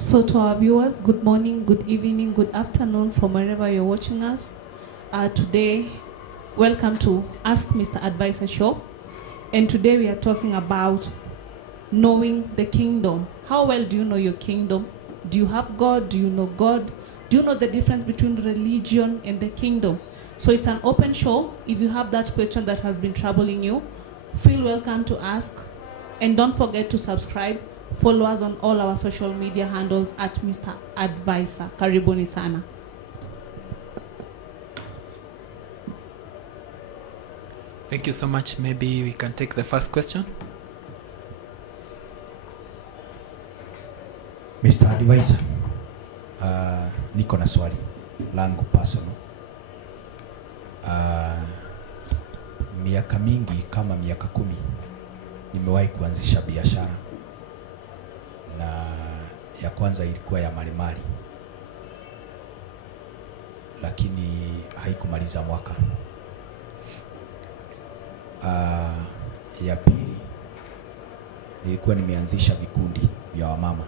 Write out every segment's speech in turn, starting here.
So to our viewers, good morning, good evening, good afternoon from wherever you're watching us. Today, welcome to Ask Mr. Advisor Show. And today we are talking about knowing the kingdom. How well do you know your kingdom? Do you have God? Do you know God? Do you know the difference between religion and the kingdom? So it's an open show. If you have that question that has been troubling you, feel welcome to ask. And don't forget to subscribe. Follow us on all our social media handles at Mr. Advisor. Karibuni sana. Thank you so much. Maybe we can take the first question. Mr. Advisor, niko na swali langu personal. Miaka mingi kama miaka 10 nimewahi kuanzisha biashara, na ya kwanza ilikuwa ya malimali, lakini haikumaliza mwaka. Ya pili nilikuwa nimeanzisha vikundi vya wamama,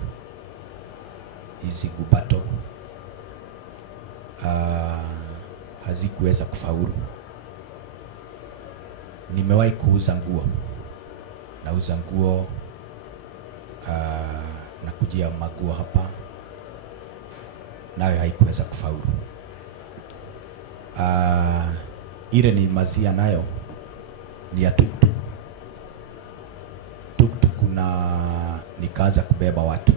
hizi gubato, hazikuweza kufaulu. Nimewahi kuuza nguo, nauza nguo, na kujia maguo hapa, nayo haikuweza kufaulu. Ile ni mazia nayo ni ya tuktuk, na nikaanza kubeba watu,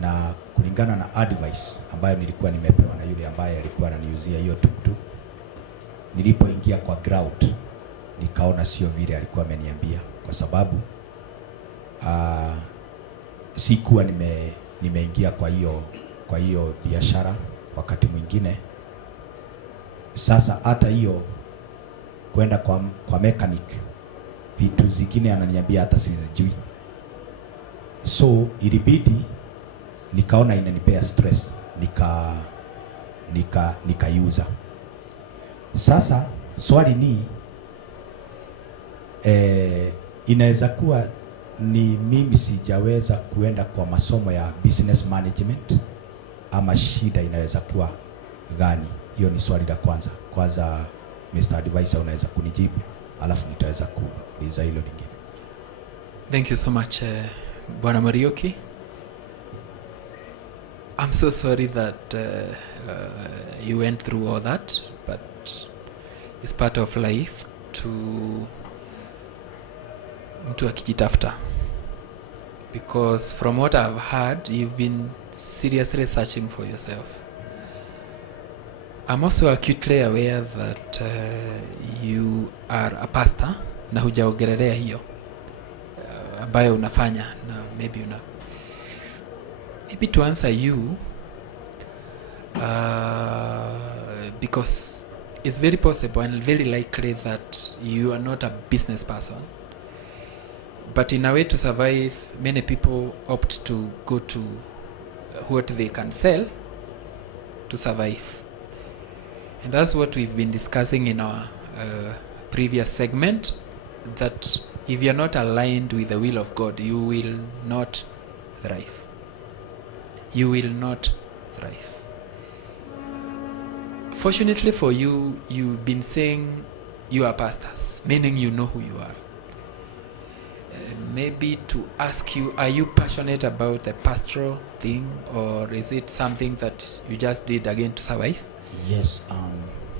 na kulingana na advice ambayo nilikuwa nimepewa na yule ambaye alikuwa ananiuzia hiyo tuktuk, nilipoingia kwa ground nikaona sio vile alikuwa ameniambia, kwa sababu sikuwa nimeingia kwa hiyo biashara wakati mwingine. Sasa hata hiyo kwenda kwa mechanic, vitu zingine ananiambia hata sizijui. So ilibidi nikaona inanipea stress, nikaiuza. Sasa swali ni inaweza kuwa ni mimi sijaweza kuenda kwa masomo ya business management, ama shida inaweza kuwa gani? Hiyo ni swali la kwanza. Kwanza Mr. Advisor unaweza kunijibu, alafu nitaweza kuuliza hilo lingine. Thank you so much, Bwana Marioki. I'm so sorry that you went through all that, but it's part of life to mtu akijitafuta, because from what I've heard, you've been seriously searching for yourself. I'm also acutely aware that you are a pastor na hujaongelelea hiyo ambayo unafanya, na maybe to answer you, because it's very possible and very likely that you are not a business person, but in a way to survive, many people opt to go to what they can sell to survive. And that's what we've been discussing in our previous segment, that if you're not aligned with the will of God, you will not thrive. You will not thrive. Fortunately for you, you've been saying you are pastors, meaning you know who you are. Maybe to ask you, are you passionate about the pastoral thing, or is it something that you just did again to survive? Yes, I'm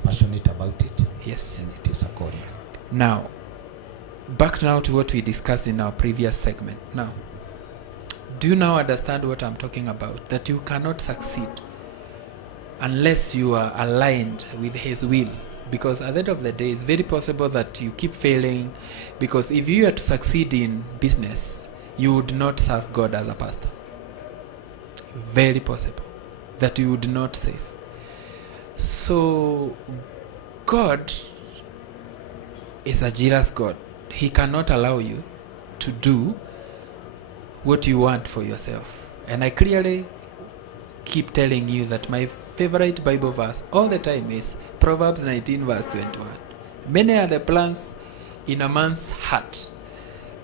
passionate about it. Yes. And it is according. Now, back now to what we discussed in our previous segment. Now, do you now understand what I'm talking about? That you cannot succeed unless you are aligned with His will. Because at the end of the day, it's very possible that you keep failing, because if you are to succeed in business, you would not serve God as a pastor. Very possible that you would not save. So God is a jealous God. He cannot allow you to do what you want for yourself. And I clearly keep telling you that my favorite Bible verse all the time is Proverbs 19 verse 21. Many are the plans in a man's heart,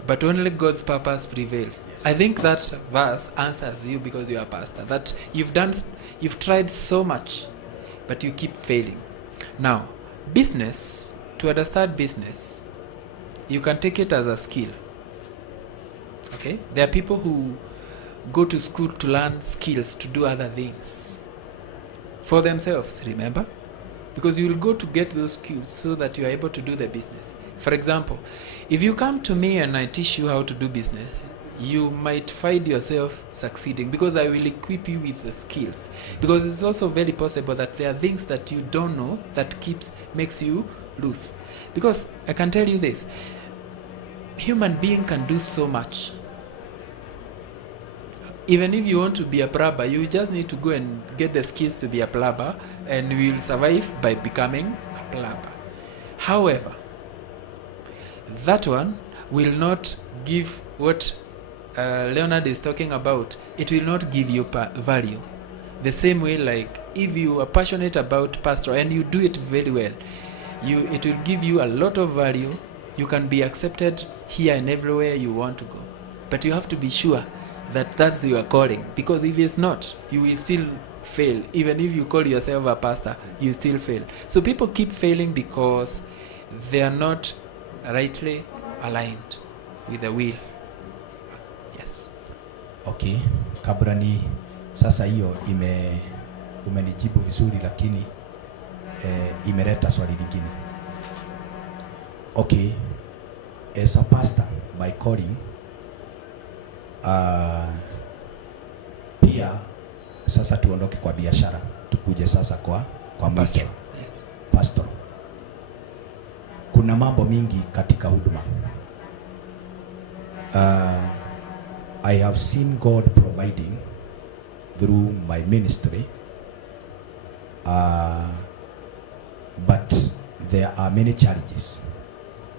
but only God's purpose prevail. I think that verse answers you because you are a pastor. That you've tried so much, but you keep failing. Now, business, to understand business, you can take it as a skill. Okay? There are people who go to school to learn skills to do other things for themselves, remember? Because you will go to get those skills so that you are able to do the business. For example, if you come to me and I teach you how to do business, you might find yourself succeeding because I will equip you with the skills. Because it's also very possible that there are things that you don't know that makes you lose. Because I can tell you this, human being can do so much. Even if you want to be a plumber, you just need to go and get the skills to be a plumber, and you will survive by becoming a plumber. However, that one will not give what Leonard is talking about. It will not give you value. The same way, like if you are passionate about pastoral and you do it very well, it will give you a lot of value. You can be accepted here and everywhere you want to go. But you have to be sure that that's your calling, because if it's not, you will still fail. Even if you call yourself a pastor, you still fail. So people keep failing because they are not rightly aligned with the will. Yes. Okay, kabla ni sasa hiyo umenijibu vizuri, lakini imeleta swali lingine. Okay, as a pastor by calling, pia sasa tuondoke kwa biashara, tukuje sasa kwa mwito. Yes. Pastor, kuna mambo mingi katika huduma. I have seen God providing through my ministry, but there are many challenges.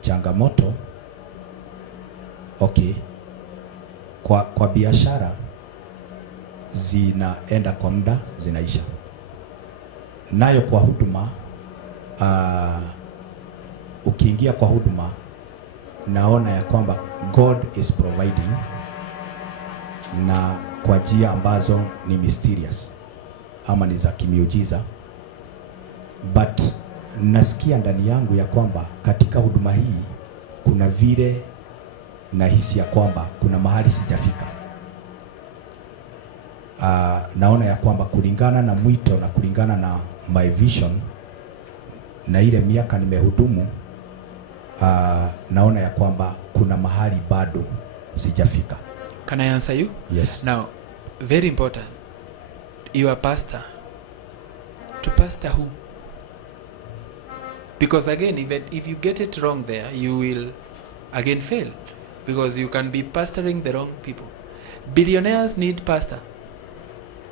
Changamoto, okay, kwa biashara zinaenda kwa muda, zinaisha. Nayo kwa huduma, ukiingia kwa huduma, naona ya kwamba God is providing, na kwa njia ambazo ni mysterious ama ni za kimiujiza, but nasikia ndani yangu ya kwamba katika huduma hii kuna vile nahisi ya kwamba kuna mahali sijafika. Naona ya kwamba kulingana na mwito na kulingana na my vision na ile miaka nimehudumu, naona ya kwamba kuna mahali bado sijafika. Can I answer you? Yes. Now, very important. You are pastor. To pastor who? Because again, even if you get it wrong there, you will again fail. Because you can be pastoring the wrong people. Billionaires need pastor.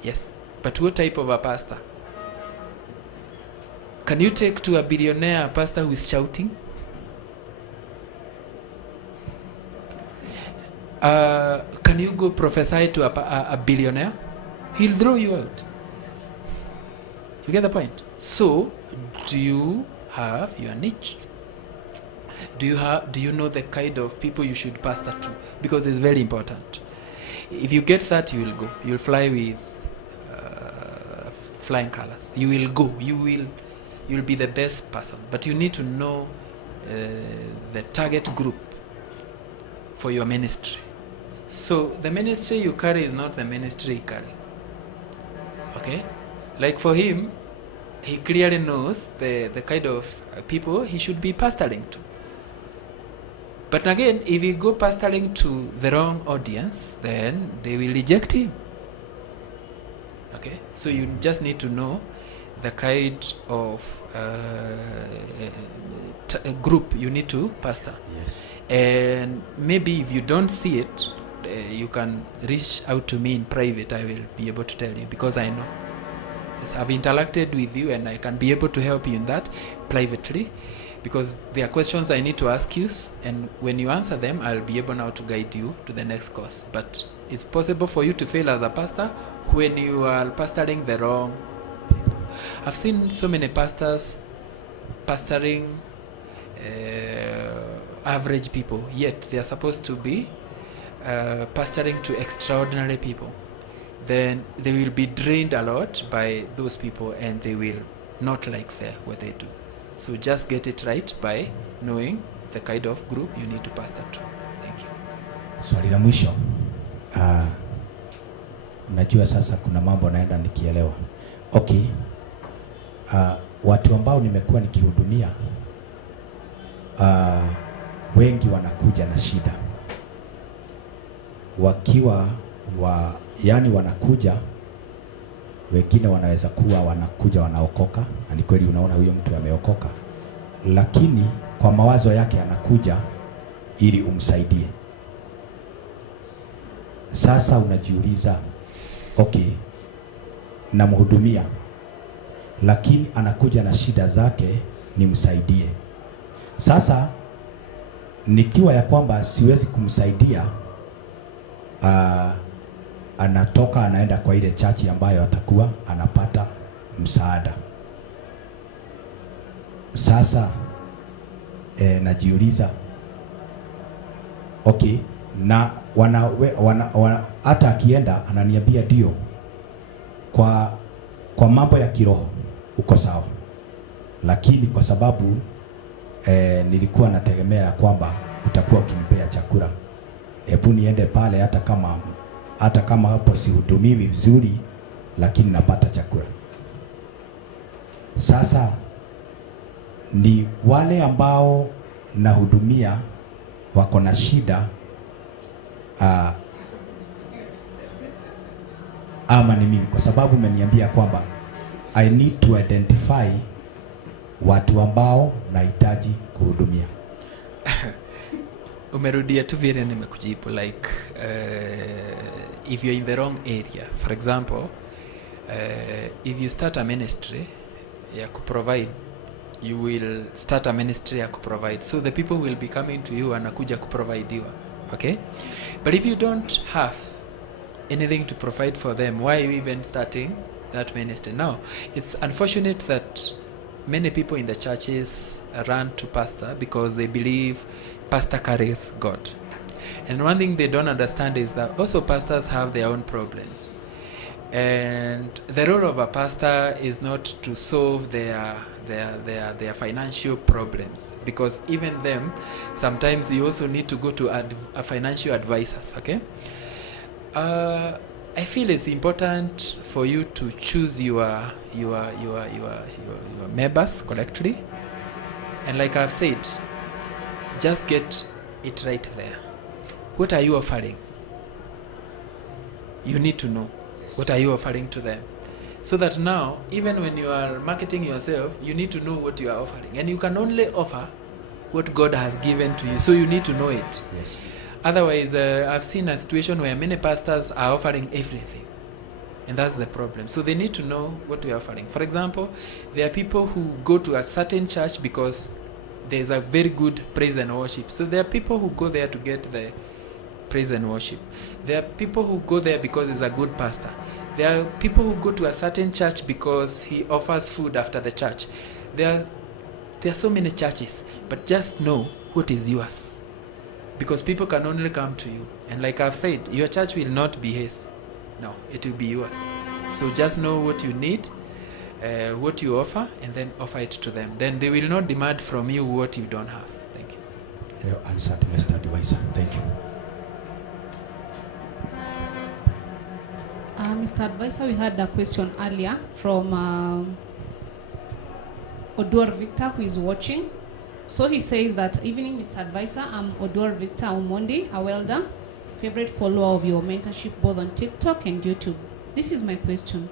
Yes. But what type of a pastor? Can you take to a billionaire a pastor who is shouting? Can you go prophesy to a billionaire? He'll throw you out. You get the point? So, do you have your niche? Do you know the kind of people you should pastor to? Because it's very important. If you get that, you will go. You'll fly with flying colors. You will go. You'll be the best person. But you need to know the target group for your ministry. So the ministry you carry is not the ministry you carry. Okay? Like for him, he clearly knows the kind of people he should be pastoring to. But again, if you go pastoring to the wrong audience, then they will reject him. Okay? So you just need to know the kind of group you need to pastor. Yes. And maybe if you don't see it, you can reach out to me in private. I will be able to tell you, because I know. Yes, I've interacted with you and I can be able to help you in that privately, because there are questions I need to ask you, and when you answer them, I'll be able now to guide you to the next course. But it's possible for you to fail as a pastor when you are pastoring the wrong people. I've seen so many pastors pastoring average people, yet they are supposed to be pastoring to extraordinary people, then they will be drained a lot by those people and they will not like what they do. So just get it right by knowing the kind of group you need to pastor to. Thank you. Swali la mwisho. Unajua sasa kuna mambo naenda nikielewa. Okay. Watu ambao nimekuwa nikihudumia wengi wanakuja na shida. Wakiwa yani wanakuja, wengine wanaweza kuwa wanakuja wanaokoka, na ni kweli unaona huyo mtu ameokoka, lakini kwa mawazo yake anakuja ili umsaidie. Sasa unajiuliza, okay, namhudumia, lakini anakuja na shida zake nimsaidie. Sasa nikiwa ya kwamba siwezi kumsaidia, anatoka anaenda kwa ile chachi ambayo atakuwa anapata msaada. Sasa najiuliza, okay, na hata akienda ananiambia ndio kwa mambo ya kiroho uko sawa, lakini kwa sababu nilikuwa nategemea ya kwamba utakuwa ukimpea chakula, hebu niende pale hata kama hapo sihudumiwi vizuri, lakini napata chakula. Sasa ni wale ambao nahudumia wako na shida ama ni mimi? Kwa sababu umeniambia kwamba I need to identify watu ambao nahitaji kuhudumia. Umerudia tu vile nimekujibu, like if you're in the wrong area, for example, if you start a ministry ya kuprovide, you will start a ministry ya kuprovide, so the people will be coming to you anakuja kuprovideiwa, okay? But if you don't have anything to provide for them, why are you even starting that ministry? Now, it's unfortunate that many people in the churches run to pastor because they believe pastor carries God. And one thing they don't understand is that also pastors have their own problems. And the role of a pastor is not to solve their financial problems, because even them, sometimes you also need to go to a financial advisors, okay? I feel it's important for you to choose your members correctly, and like I've said, just get it right there. What are you offering? You need to know what are you offering to them, so that now even when you are marketing yourself, you need to know what you are offering, and you can only offer what God has given to you, so you need to know it. Yes. Otherwise, I've seen a situation where many pastors are offering everything, and that's the problem. So they need to know what we are offering. For example, there are people who go to a certain church because there's a very good praise and worship. So there are people who go there to get the praise and worship. There are people who go there because he's a good pastor. There are people who go to a certain church because he offers food after the church. There are so many churches, but just know what is yours, because people can only come to you. And like I've said, your church will not be his. No, it will be yours. So just know what you need, what you offer, and then offer it to them. Then they will not demand from you what you don't have. Thank you. You answered, Mr. Advisor. Thank you. Mr. Advisor, we had a question earlier from Odor Victor, who is watching. So he says that, evening, Mr. Advisor, I'm Odor Victor Omondi, a welder, favorite follower of your mentorship both on TikTok and YouTube. This is my question.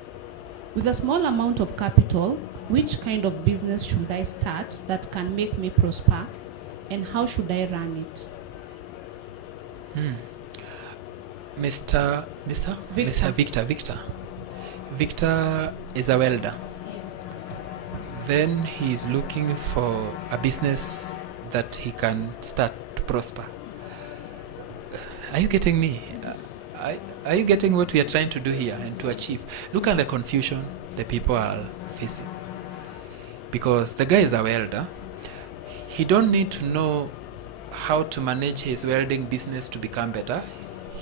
With a small amount of capital, which kind of business should I start that can make me prosper, and how should I run it? Mr. Victor. Victor is a welder. Yes. Then he is looking for a business that he can start to prosper. Are you getting me? Are you getting what we are trying to do here and to achieve? Look at the confusion the people are facing. Because the guy is a welder. He don't need to know how to manage his welding business to become better.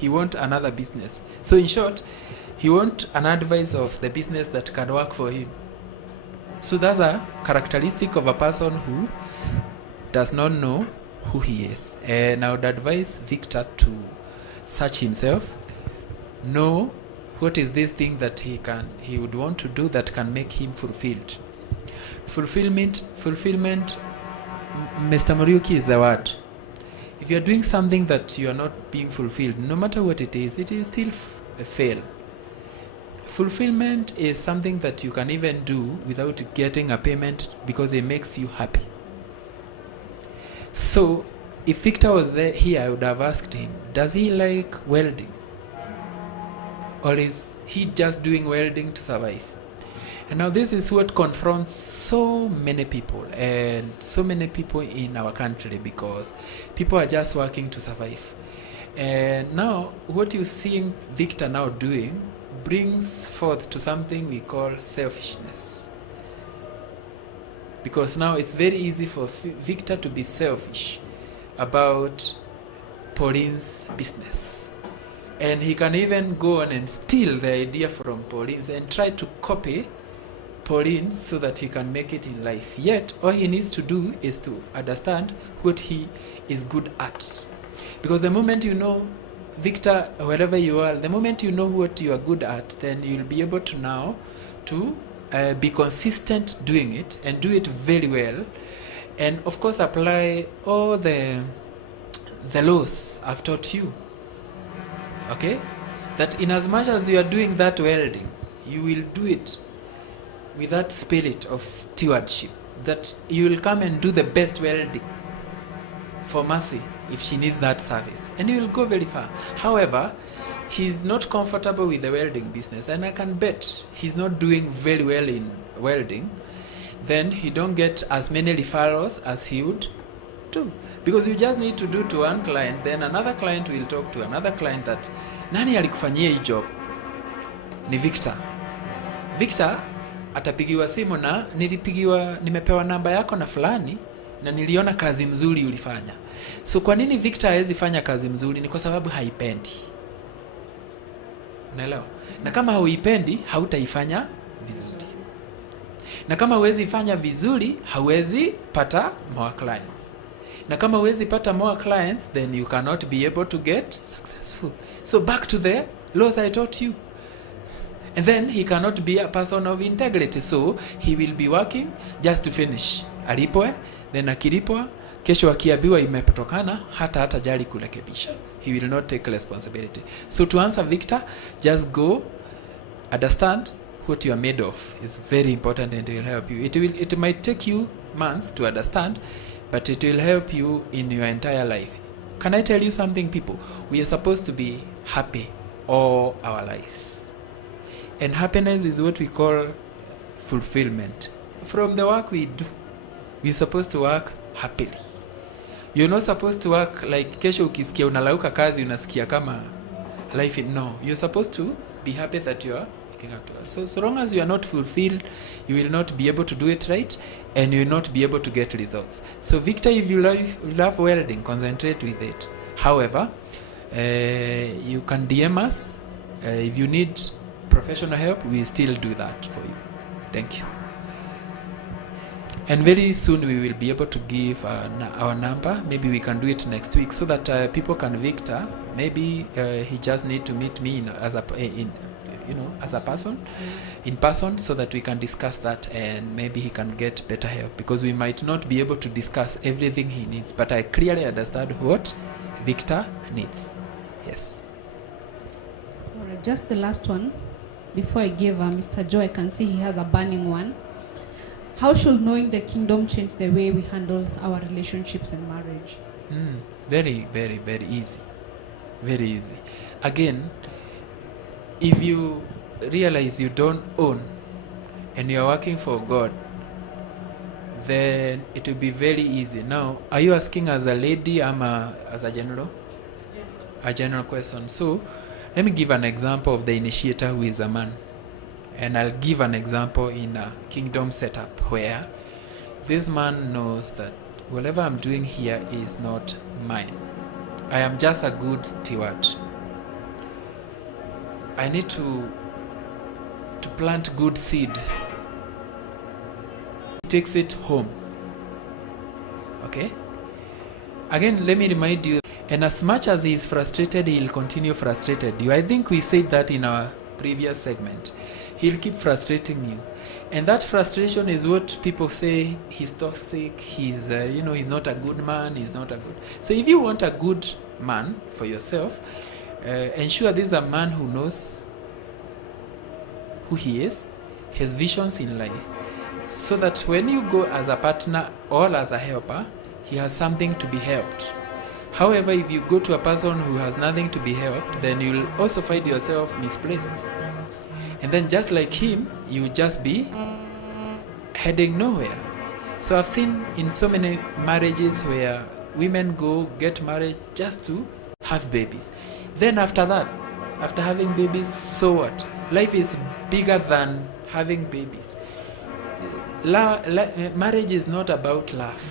He wants another business. So in short, he wants an advice of the business that can work for him. So that's a characteristic of a person who does not know who he is. And I would advise Victor to search himself, know what is this thing that he would want to do that can make him fulfilled. Fulfillment, Mr. Muriuki is the word. If you are doing something that you are not being fulfilled, no matter what it is still a fail. Fulfillment is something that you can even do without getting a payment because it makes you happy. So if Victor was here, I would have asked him, does he like welding? Or is he just doing welding to survive? And now this is what confronts so many people and so many people in our country, because people are just working to survive. And now what you see Victor now doing brings forth to something we call selfishness. Because now it's very easy for Victor to be selfish about Pauline's business. And he can even go on and steal the idea from Pauline and try to copy Pauline so that he can make it in life. Yet, all he needs to do is to understand what he is good at. Because the moment you know, Victor, wherever you are, the moment you know what you are good at, then you'll be able to now to be consistent doing it and do it very well. And of course, apply all the laws I've taught you. Okay? That in as much as you are doing that welding, you will do it with that spirit of stewardship, that you will come and do the best welding for Mercy if she needs that service, and you will go very far. However, he's not comfortable with the welding business, and I can bet he's not doing very well in welding. Then he don't get as many referrals as he would do, because you just need to do to one client, then another client will talk to another client that nani alikufanyia hii job? Ni Victor. Victor atapigiwa simu na nimepewa namba yako na fulani na niliona kazi mzuri ulifanya. So kwa nini Victor hawezi fanya kazi mzuri? Ni kwa sababu haipendi. Unaelewa? Na kama huipendi, hautaifanya vizuri. Na kama huwezi fanya vizuri, hauwezi pata more clients. Na kama huwezi pata more clients, then you cannot be able to get successful. So back to the laws I taught you. And then he cannot be a person of integrity. So he will be working just to finish. Alipwe, then akilipwa, kesho akiambiwa imepotokana, hata jali kurekebisha. He will not take responsibility. So to answer Victor, just go, understand what you are made of. It's very important and it will help you. It might take you months to understand, but it will help you in your entire life. Can I tell you something, people? We are supposed to be happy all our lives. And happiness is what we call fulfillment. From the work we do, we're supposed to work happily. You're not supposed to work like kesho ukisikia unalauka kazi unasikia kama life. No, you're supposed to be happy that you are waking up to us. So long as you are not fulfilled, you will not be able to do it right, and you will not be able to get results. So Victor, if you love welding, concentrate with it. However, you can DM us if you need professional help. We still do that for you. Thank you. And very soon we will be able to give our number. Maybe we can do it next week so that people can Victor. Maybe he just need to meet me as a person, in person, so that we can discuss that, and maybe he can get better help, because we might not be able to discuss everything he needs, but I clearly understand what Victor needs. Yes. All right, just the last one before I give Mr. Joe. I can see he has a burning one. How should knowing the kingdom change the way we handle our relationships and marriage? Very, very, very easy. Very easy. Again, if you realize you don't own and you're working for God, then it will be very easy. Now, are you asking as a lady or as a general? A general question. So, let me give an example of the initiator who is a man. And I'll give an example in a kingdom setup where this man knows that whatever I'm doing here is not mine. I am just a good steward. I need to plant good seed. He takes it home. Okay? Again, let me remind you, and as much as he is frustrated, he'll continue frustrated you. I think we said that in our previous segment. He'll keep frustrating you. And that frustration is what people say he's toxic, he's not a good man, he's not a good. So if you want a good man for yourself, ensure this is a man who knows who he is, his visions in life, so that when you go as a partner or as a helper, he has something to be helped. However, if you go to a person who has nothing to be helped, then you'll also find yourself misplaced. And then just like him, you just be heading nowhere. So I've seen in so many marriages where women go get married just to have babies. Then after that, after having babies, so what? Life is bigger than having babies. Marriage is not about love.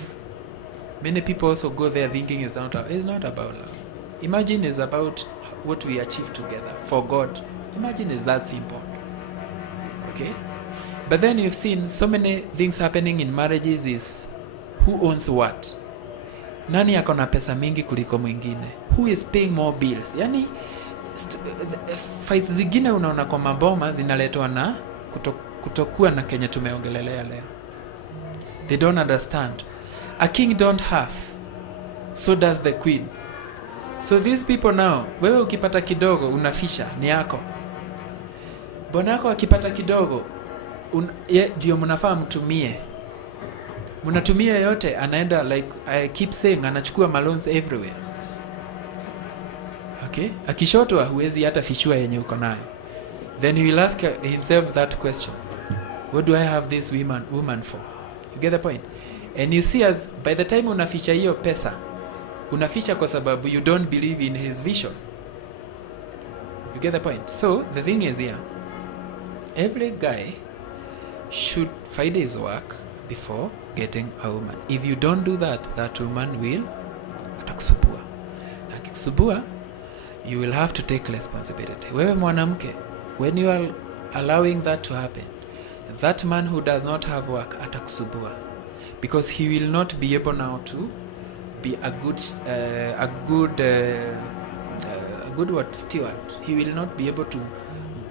Many people also go there thinking it's not about love. Imagine it's about what we achieve together for God. Imagine it's that simple. Okay? But then you've seen so many things happening in marriages is who owns what? Nani ako na pesa mingi kuliko mwingine? Who is paying more bills? Yani fights zingine unaona kwa maboma zinaletwa na kutokuwa na Kenya tumeongelelea leo. They don't understand. A king don't have, so does the queen. So these people now, wewe ukipata kidogo unafisha ni yako. Bwana yako akipata kidogo ndio mnafaa mtumie. Mnatumia yote, anaenda like I keep saying, anachukua loans everywhere. Okay? Akishotwa huwezi hata fichua yenye uko nayo. Then he will ask himself that question. What do I have this woman for? You get the point? And you see, as by the time unaficha hiyo pesa, unaficha kwa sababu you don't believe in his vision. You get the point? So the thing is here, every guy should find his work before getting a woman. If you don't do that, that woman will atakusubua. Na akikusubua, you will have to take responsibility. Wewe mwanamke, when you are allowing that to happen, that man who does not have work atakusubua, because he will not be able now to be a good steward. He will not be able to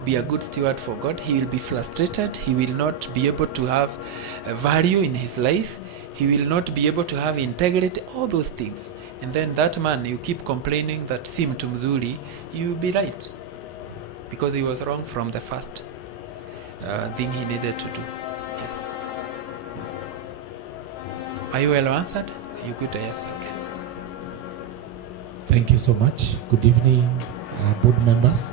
be a good steward for God. He will be frustrated. He will not be able to have value in his life. He will not be able to have integrity, all those things. And then that man, you keep complaining that si mtu mzuri, you will be right, because he was wrong from the first thing he needed to do. Yes. Are you well answered? Are you good? Yes. Okay. Thank you so much. Good evening, board members.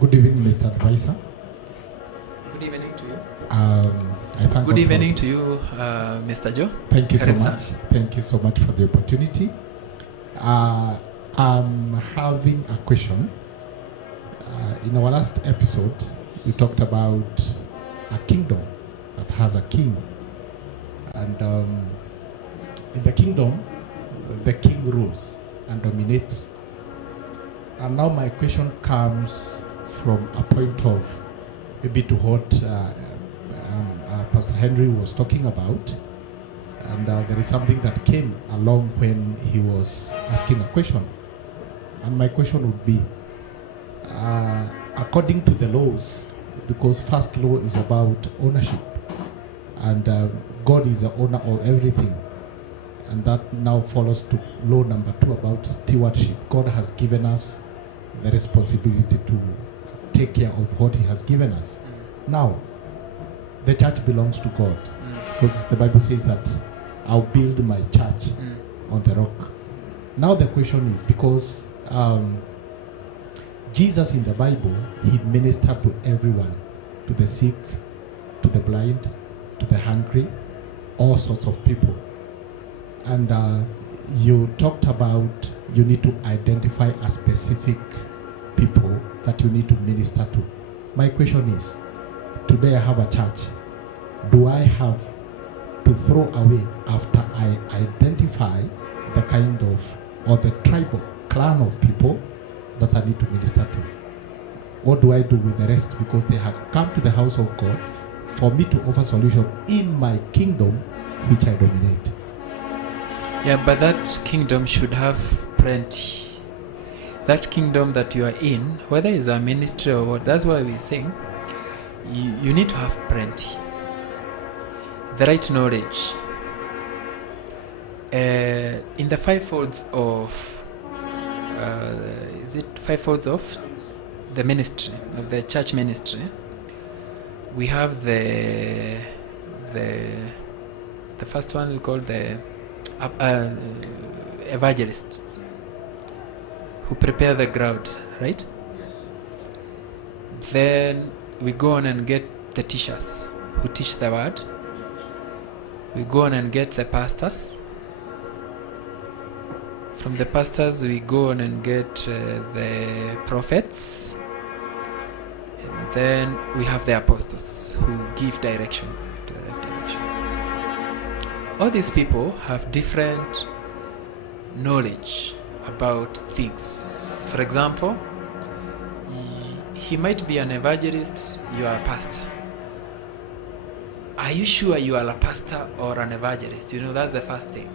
Good evening, Mr. Advisor. Good evening to you. I thank Good God evening to you, Mr. Joe. Thank you so Karibu much. sana. Thank you so much for the opportunity. I'm having a question. In our last episode, we talked about a kingdom that has a king. And in the kingdom, the king rules and dominates. And now my question comes from a point of maybe to what Pastor Henry was talking about. And there is something that came along when he was asking a question. And my question would be, according to the laws, because first law is about ownership, and God is the owner of everything, and that now follows to law number 2 about stewardship. God has given us the responsibility to take care of what he has given us. Now, the church belongs to God, because the Bible says that I'll build my church on the rock. Now the question is, because Jesus in the Bible, he ministered to everyone, to the sick, to the blind, to the hungry, all sorts of people. And you talked about you need to identify a specific people that you need to minister to. My question is, today I have a church. Do I have to throw away after I identify the kind of, or the tribe or clan of people that I need to minister to? what do I do with the rest? Because they have come to the house of God for me to offer solution in my kingdom, which I dominate. Yeah, but that kingdom should have plenty. That kingdom that you are in, whether it's a ministry or what, that's why we sing, you need to have plenty. The right knowledge. In the fivefolds of, is it fivefolds of the ministry, of the church ministry? We have the first one we call the evangelists, who prepare the ground, right? Yes. Then we go on and get the teachers who teach the word. We go on and get the pastors. From the pastors we go on and get the prophets. And then we have the apostles who give direction. All these people have different knowledge about things. For example, he might be an evangelist, you are a pastor. Are you sure you are a pastor or an evangelist? You know, that's the first thing.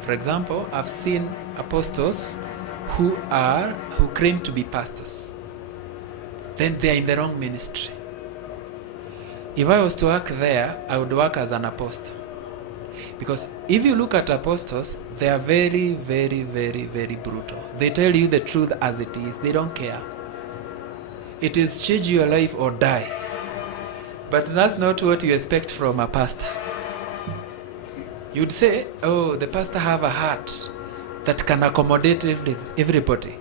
For example, I've seen apostles who claim to be pastors. Then they are in the wrong ministry. If I was to work there, I would work as an apostle. Because if you look at apostles, they are very, very, very, very brutal. They tell you the truth as it is. They don't care. It is change your life or die. But that's not what you expect from a pastor. You'd say, oh, the pastor have a heart that can accommodate everybody.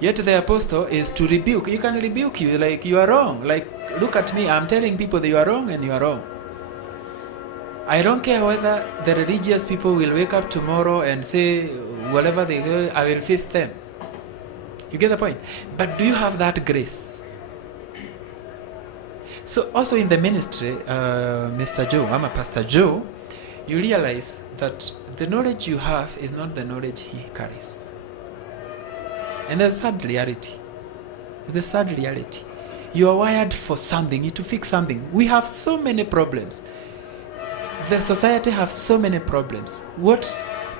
Yet the apostle is to rebuke. He can rebuke you like you are wrong. Like, look at me, I'm telling people that you are wrong and you are wrong. I don't care whether the religious people will wake up tomorrow and say whatever they do, I will face them. You get the point? But do you have that grace? So also in the ministry, Mr. Joe, I'm a Pastor Joe, you realize that the knowledge you have is not the knowledge he carries. And there's a sad reality. There's a sad reality. You are wired for something, to fix something. We have so many problems. The society has so many problems. What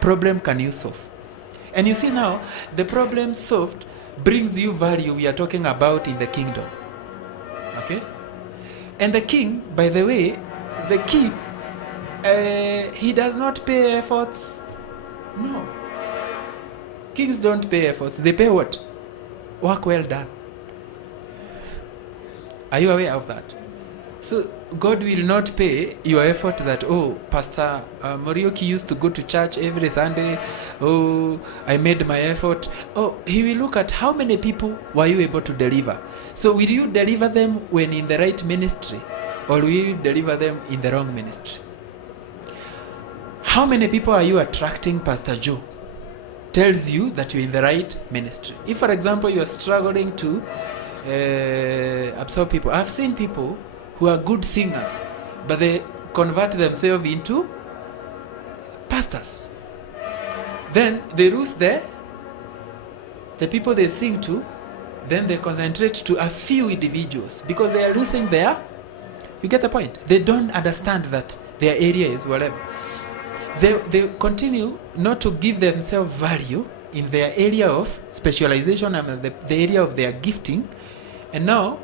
problem can you solve? And you see now, the problem solved brings you value we are talking about in the kingdom. Okay? And the king, by the way, the king, he does not pay efforts. No. Kings don't pay efforts. They pay what? Work well done. Are you aware of that? So God will not pay your effort that, oh, Pastor Morioki used to go to church every Sunday. Oh, I made my effort. Oh, he will look at how many people were you able to deliver. So will you deliver them when in the right ministry, or will you deliver them in the wrong ministry? How many people are you attracting, Pastor Joe? Tells you that you're in the right ministry. If, for example, you're struggling to absorb people. I've seen people who are good singers, but they convert themselves into pastors. Then they lose the people they sing to, then they concentrate to a few individuals because they are losing their, you get the point? They don't understand that their area is whatever. They continue not to give themselves value in their area of specialization and the area of their gifting, and now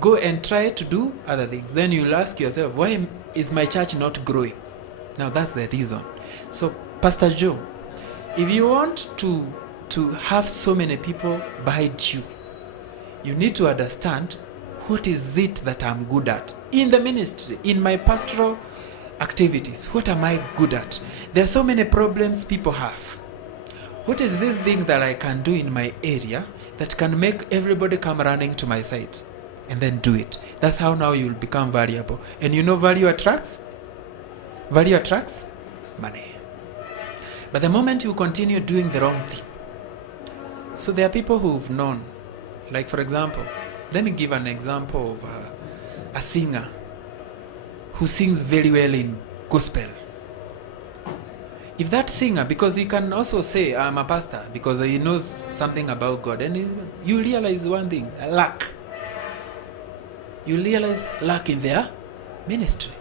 go and try to do other things. Then you'll ask yourself, why is my church not growing? Now that's the reason. So Pastor Joe, if you want to have so many people behind you, you need to understand what is it that I'm good at in the ministry, in my pastoral activities. What am I good at? There are so many problems people have. What is this thing that I can do in my area that can make everybody come running to my side? And then do it. That's how now you'll become valuable. And you know value attracts? Value attracts money. But the moment you continue doing the wrong thing, so there are people who've known, like for example, let me give an example of a singer who sings very well in gospel. If that singer, because he can also say, I'm a pastor, because he knows something about God, and you realize one thing, luck. you realize lack in their ministry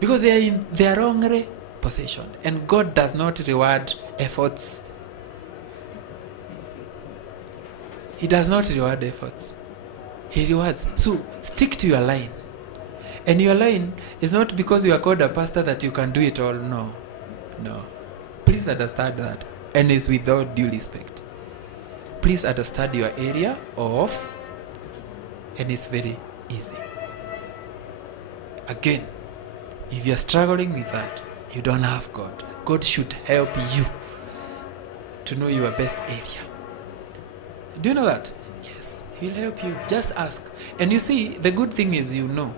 because they are in their wrongly position, and God does not reward efforts. He does not reward efforts. He rewards. So stick to your line. And your line is not because you are called a pastor that you can do it all. No. No. Please understand that. And it's without due respect. Please understand your area of, and it's very easy. Again, if you're struggling with that, you don't have God. God should help you to know your best area. Do you know that? Yes, He'll help you. Just ask. And you see, the good thing is you know.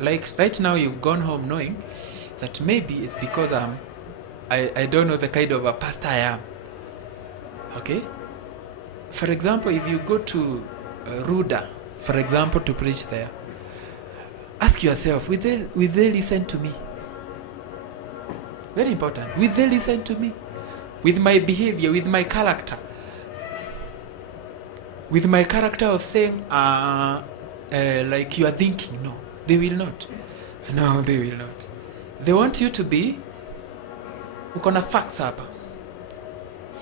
Like right now you've gone home knowing that maybe it's because I don't know the kind of a pastor I am. Okay? For example, if you go to Ruda, for example, to preach there, ask yourself, will they listen to me? Very important. Will they listen to me? With my behavior, with my character. With my character of saying, like you are thinking, no, they will not. No, they will not. They want you to be, ukona facts hapa.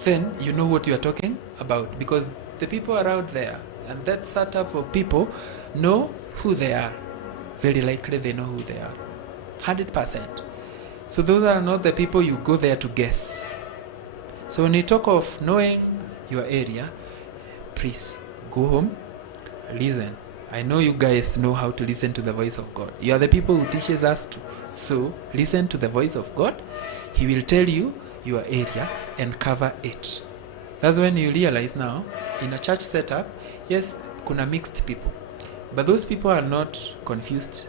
Then you know what you are talking about, because the people around there and that setup of people know who they are. Very likely they know who they are. 100%. So those are not the people you go there to guess. So when you talk of knowing your area, please go home, listen. I know you guys know how to listen to the voice of God. You are the people who teaches us to. So listen to the voice of God. He will tell you your area and cover it. That's when you realize now, in a church setup, yes, kuna mixed people. But those people are not confused.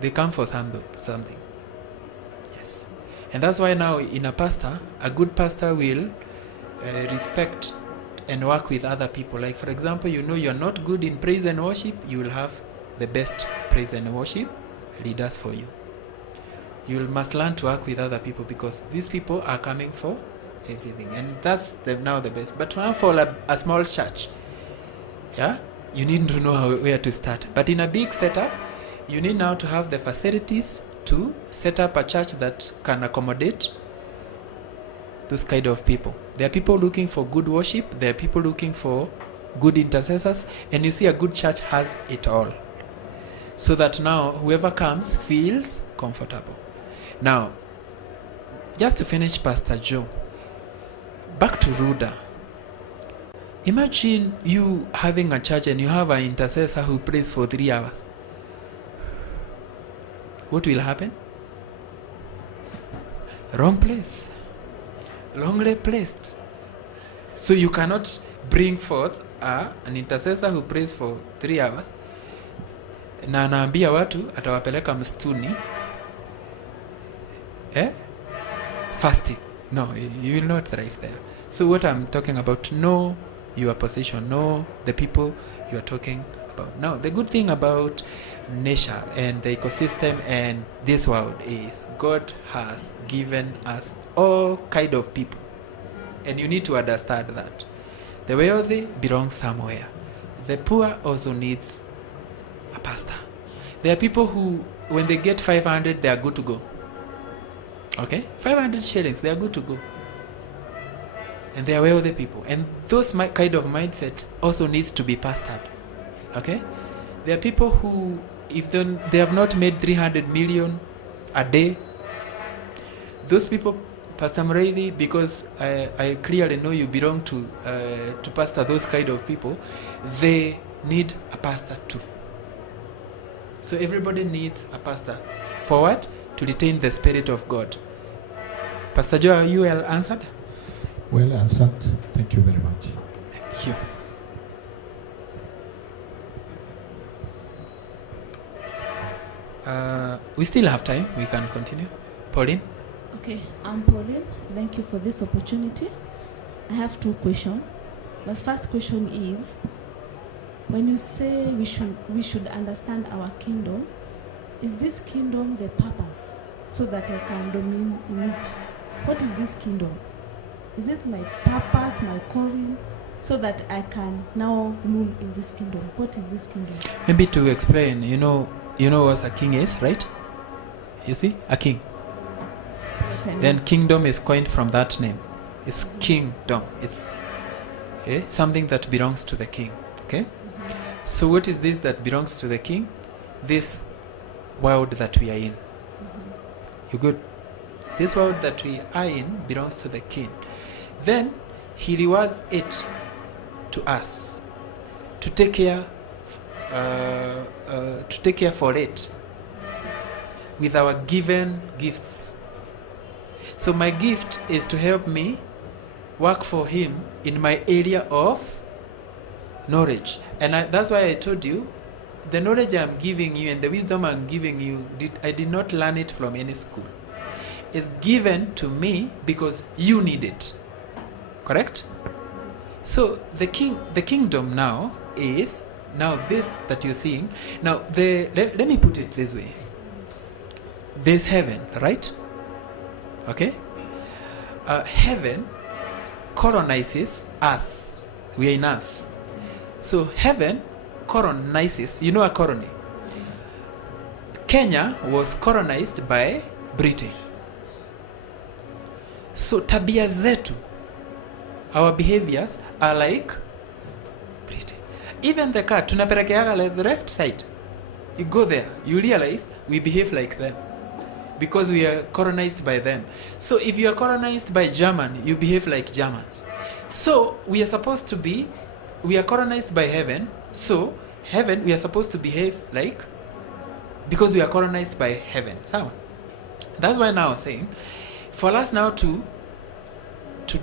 They come for something. Yes. And that's why now in a pastor, a good pastor will respect and work with other people. Like for example, you know you're not good in praise and worship, you will have the best praise and worship leaders for you. You must learn to work with other people because these people are coming for everything. And that's now the best. But now for a small church, yeah, you need to know where to start. But in a big setup, you need now to have the facilities to set up a church that can accommodate those kind of people. There are people looking for good worship. There are people looking for good intercessors. And you see a good church has it all. So that now whoever comes feels comfortable. Now, just to finish Pastor Joe, back to Ruda. Imagine you having a church and you have an intercessor who prays for 3 hours. What will happen? Wrong place. Wrongly placed. So you cannot bring forth an intercessor who prays for 3 hours na anaambia watu atawapeleka msituni fasting. No, you will not thrive there. So what I'm talking about, know your position, know the people you are talking about. Now, the good thing about nature and the ecosystem and this world is God has given us all kind of people. And you need to understand that. The wealthy belong somewhere. The poor also needs a pastor. There are people who, when they get 500, they are good to go. Okay? 500 shillings, they are good to go. And they are wealthy people. And those kind of mindset also needs to be pastored. Okay? There are people who, if they have not made 300 million a day, those people, Pastor Mreithi, because I clearly know you belong to pastor those kind of people, they need a pastor too. So everybody needs a pastor. For what? To retain the Spirit of God. Pastor Joe, are you well answered? Well answered. Thank you very much. Thank you. We still have time. We can continue. Pauline? Okay, I'm Pauline. Thank you for this opportunity. I have 2 questions. My first question is, when you say we should understand our kingdom, is this kingdom the purpose so that I can dominate in it? What is this kingdom? Is this my purpose, my calling, so that I can now rule in this kingdom. What is this kingdom? Maybe to explain, you know what a king is, right? You see, a king. Yes, I know. Then kingdom is coined from that name. It's kingdom. It's something that belongs to the king. Okay. So what is this that belongs to the king? This world that we are in. You good? This world that we are in belongs to the king. Then he rewards it to us to take care for it with our given gifts. So my gift is to help me work for him in my area of knowledge. And that's why I told you, the knowledge I'm giving you and the wisdom I'm giving you, I did not learn it from any school. It's given to me because you need it. Correct? So the kingdom now is this that you're seeing. Now let me put it this way. There's heaven, right? Okay? Heaven colonizes earth. We are in earth. So heaven colonizes, you know a colony. Kenya was colonized by Britain. So tabia zetu, our behaviors are like Britain. Even the car, tunapelekeaga like the left side. You go there, you realize we behave like them because we are colonized by them. So if you are colonized by German, you behave like Germans. So we are colonized by heaven. So heaven, we are supposed to behave like, because we are colonized by heaven. So that's why now I'm saying, for us now to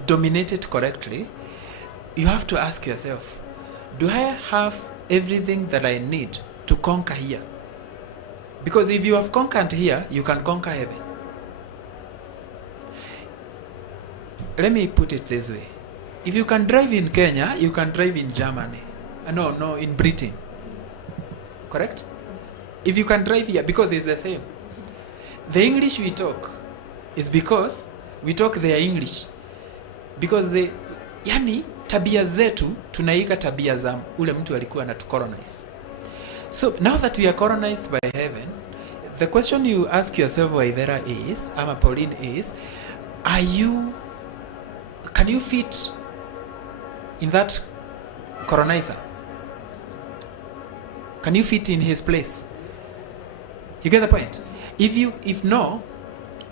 dominate it correctly, you have to ask yourself, do I have everything that I need to conquer here? Because if you have conquered here, you can conquer heaven. Let me put it this way. If you can drive in Kenya, you can drive in Germany. No, in Britain. Correct? If you can drive here, because it's the same. The English we talk is because we talk their English. Because tabia zetu tunaiga tabia za ule mtu alikuwa anatucolonize. So now that we are colonized by heaven, the question you ask yourself, Waithera, is, Ama Pauline, is, can you fit in that colonizer? Can you fit in his place? You get the point? If no,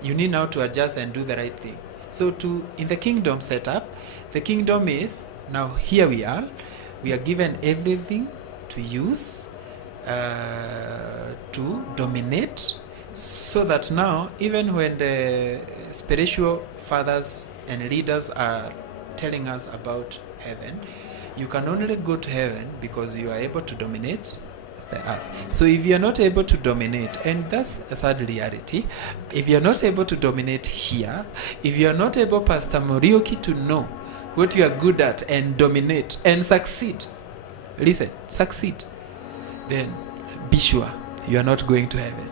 you need now to adjust and do the right thing. So in the kingdom setup, the kingdom is, now here we are given everything to use, to dominate, so that now even when the spiritual fathers and leaders are telling us about heaven, you can only go to heaven because you are able to dominate the earth. So if you are not able to dominate, and that's a sad reality, if you are not able to dominate here, if you are not able, Pastor Morioki, to know what you are good at and dominate and succeed, listen, succeed, then be sure you are not going to heaven.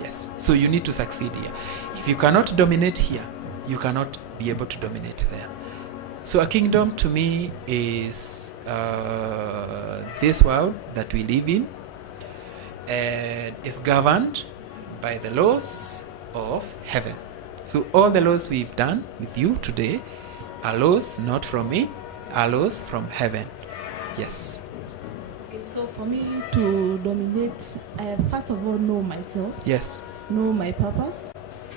Yes. So you need to succeed here. If you cannot dominate here, you cannot be able to dominate there. So a kingdom to me is this world that we live in, and is governed by the laws of heaven. So all the laws we've done with you today are laws not from me, are laws from heaven. Yes. So for me to dominate, I first of all know myself. Yes. Know my purpose.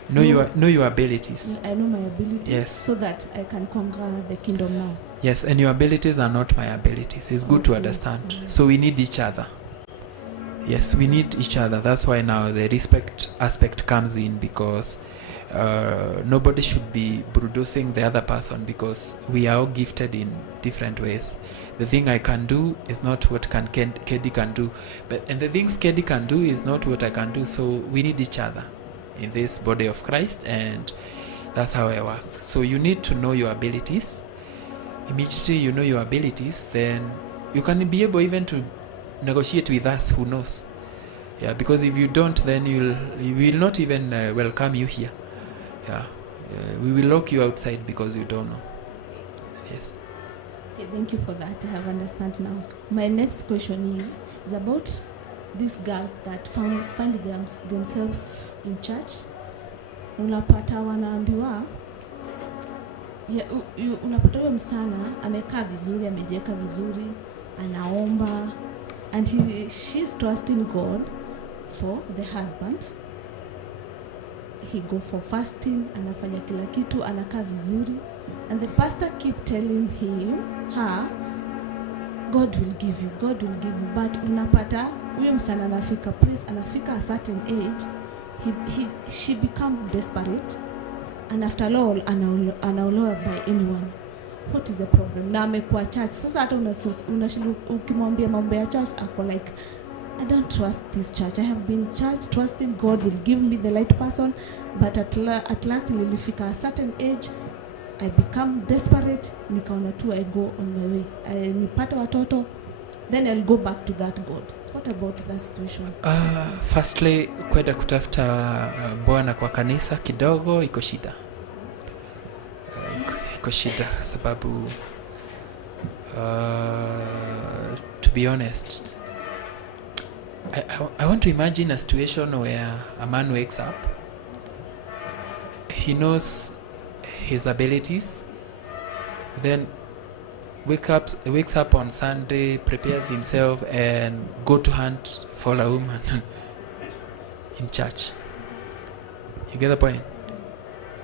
Know your abilities. I know my abilities. Yes. So that I can conquer the kingdom now. Yes, and your abilities are not my abilities. It's good to understand. So we need each other. Yes, we need each other. That's why now the respect aspect comes in, because nobody should be bulldozing the other person, because we are all gifted in different ways. The thing I can do is not what Kedi can do, and the things Kedi can do is not what I can do. So we need each other in this body of Christ, and that's how I work. So you need to know your abilities. Immediately you know your abilities, then you can be able even to negotiate with us who knows. Yeah, because if you don't, then we will not even welcome you here. Yeah, we will lock you outside because you don't know. Yes. Okay, thank you for that. I have understand now. My next question is about these girls that find themselves in church. Unapata wanaambiwa unapata huyo msichana amekaa vizuri, amejiweka vizuri, anaomba, and she's trusting God for the husband. He go for fasting, anafanya kila kitu, anakaa vizuri, and the pastor keep telling her, God will give you, God will give you. But unapata huyo msichana anafika, please, anafika a certain age, she become desperate, and after all anaolewa by anyone. What is the problem? Na amekuwa church sasa, hata ukimwambia mambo ya church ako like, I don't trust this church. I have been church trusting God will give me the right person, but at last nilifika a certain age, I become desperate, nikaona tu I go on my way, nipate watoto, then I'll go back to that God. What about that situation? Firstly, kwenda kutafuta bwana kwa kanisa kidogo iko shida. Iko shida sababu to be honest, I want to imagine a situation where a man wakes up, he knows his abilities, then wakes up on Sunday, prepares himself and go to hunt for a woman in church. You get the point?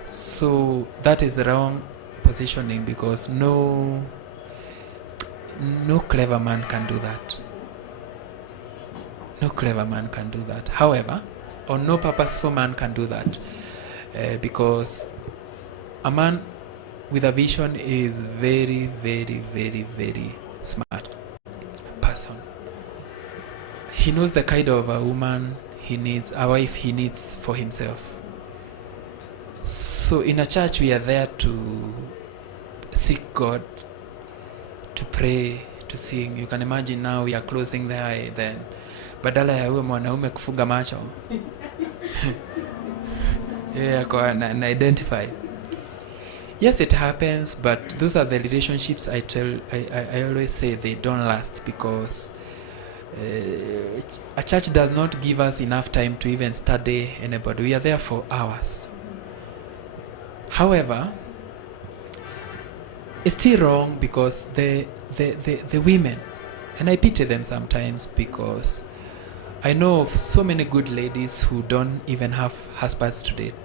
So that is the wrong positioning, because no clever man can do that. No clever man can do that. However, or no purposeful man can do that, because a man with a vision is very, very, very, very smart person. He knows the kind of a woman he needs, a wife he needs for himself. So in a church we are there to seek God, to pray, to sing. You can imagine now we are closing the eye, then badala ya huyo mwanaume kufunga macho na identify. Yes, it happens, but those are the relationships I always say they don't last, because a church does not give us enough time to even study anybody. We are there for hours. However, it's still wrong, because the women, and I pity them sometimes, because I know of so many good ladies who don't even have husbands to date.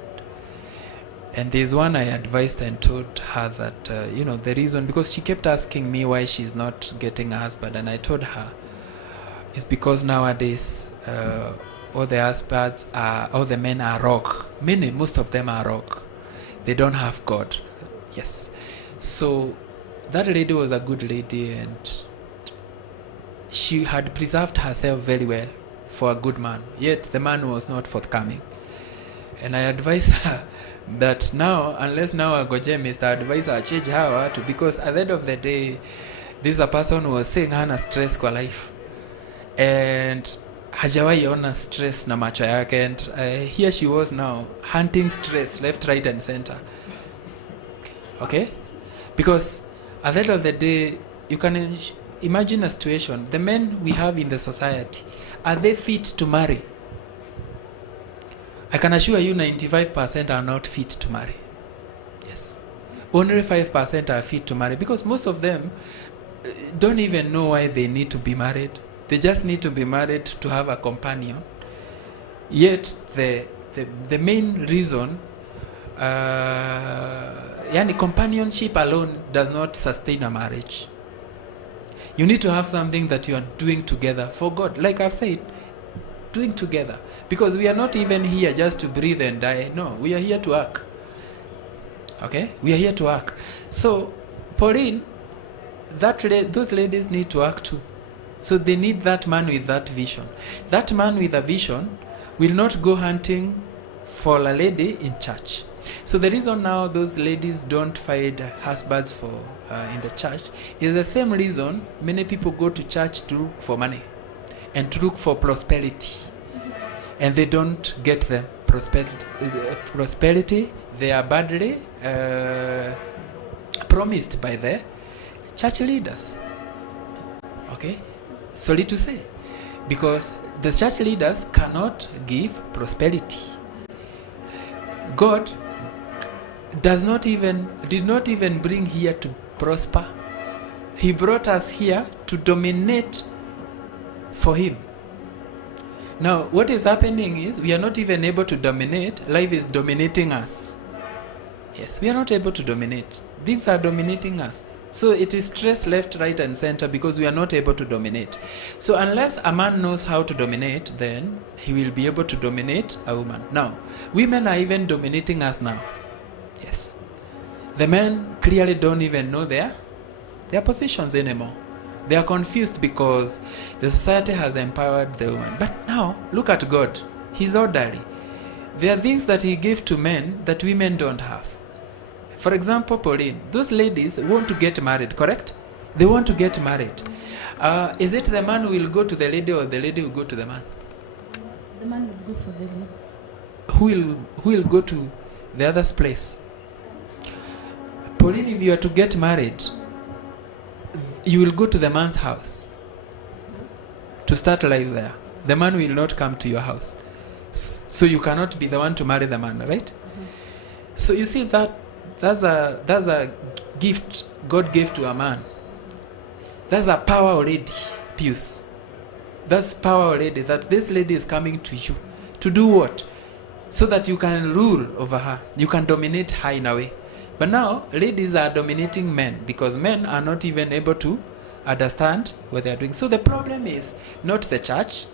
And there's one I advised and told her that, the reason, because she kept asking me why she's not getting a husband, and I told her it's because nowadays all the men are rock. Most of them are rock. They don't have God. Yes. So that lady was a good lady, and she had preserved herself very well for a good man, yet the man was not forthcoming. And I advised her that now, unless now agoje Mr. Advisor change her to, because at the end of the day, this is a person who was saying hana stress kwa life, and hajawahi ona stress na macho yake, and here she was now hunting stress left, right and center. Okay, because at the end of the day, you can imagine a situation, the men we have in the society, are they fit to marry? I can assure you 95% are not fit to marry. Yes. Only 5% are fit to marry, because most of them don't even know why they need to be married. They just need to be married to have a companion. Yet the main reason, companionship alone does not sustain a marriage. You need to have something that you are doing together for God. Like I've said, doing together. Because we are not even here just to breathe and die. No, we are here to work. Okay? We are here to work. So, Pauline, those ladies need to work too. So they need that man with that vision. That man with a vision will not go hunting for a lady in church. So the reason now those ladies don't find husbands for in the church is the same reason many people go to church to look for money and to look for prosperity, and they don't get the prosperity they are badly promised by the church leaders. Okay? Sorry to say. Because the church leaders cannot give prosperity. God did not even bring here to prosper. He brought us here to dominate for him. Now, what is happening is we are not even able to dominate. Life is dominating us. Yes, we are not able to dominate. Things are dominating us. So it is stress left, right, and center because we are not able to dominate. So unless a man knows how to dominate, then he will be able to dominate a woman. Now, women are even dominating us now. Yes. The men clearly don't even know their positions anymore. They are confused because the society has empowered the woman. But now, look at God. He's orderly. There are things that he gave to men that women don't have. For example, Pauline, those ladies want to get married, correct? They want to get married. Is it the man who will go to the lady or the lady will go to the man? The man will go for the ladies. Who will go to the other's place? Pauline, if you are to get married, you will go to the man's house to start life there. The man will not come to your house. So you cannot be the one to marry the man, right? So you see that's a gift God gave to a man. That's a power already, Pius. That's power already, that this lady is coming to you. To do what? So that you can rule over her. You can dominate her in a way. But now, ladies are dominating men because men are not even able to understand what they are doing. So the problem is not the church.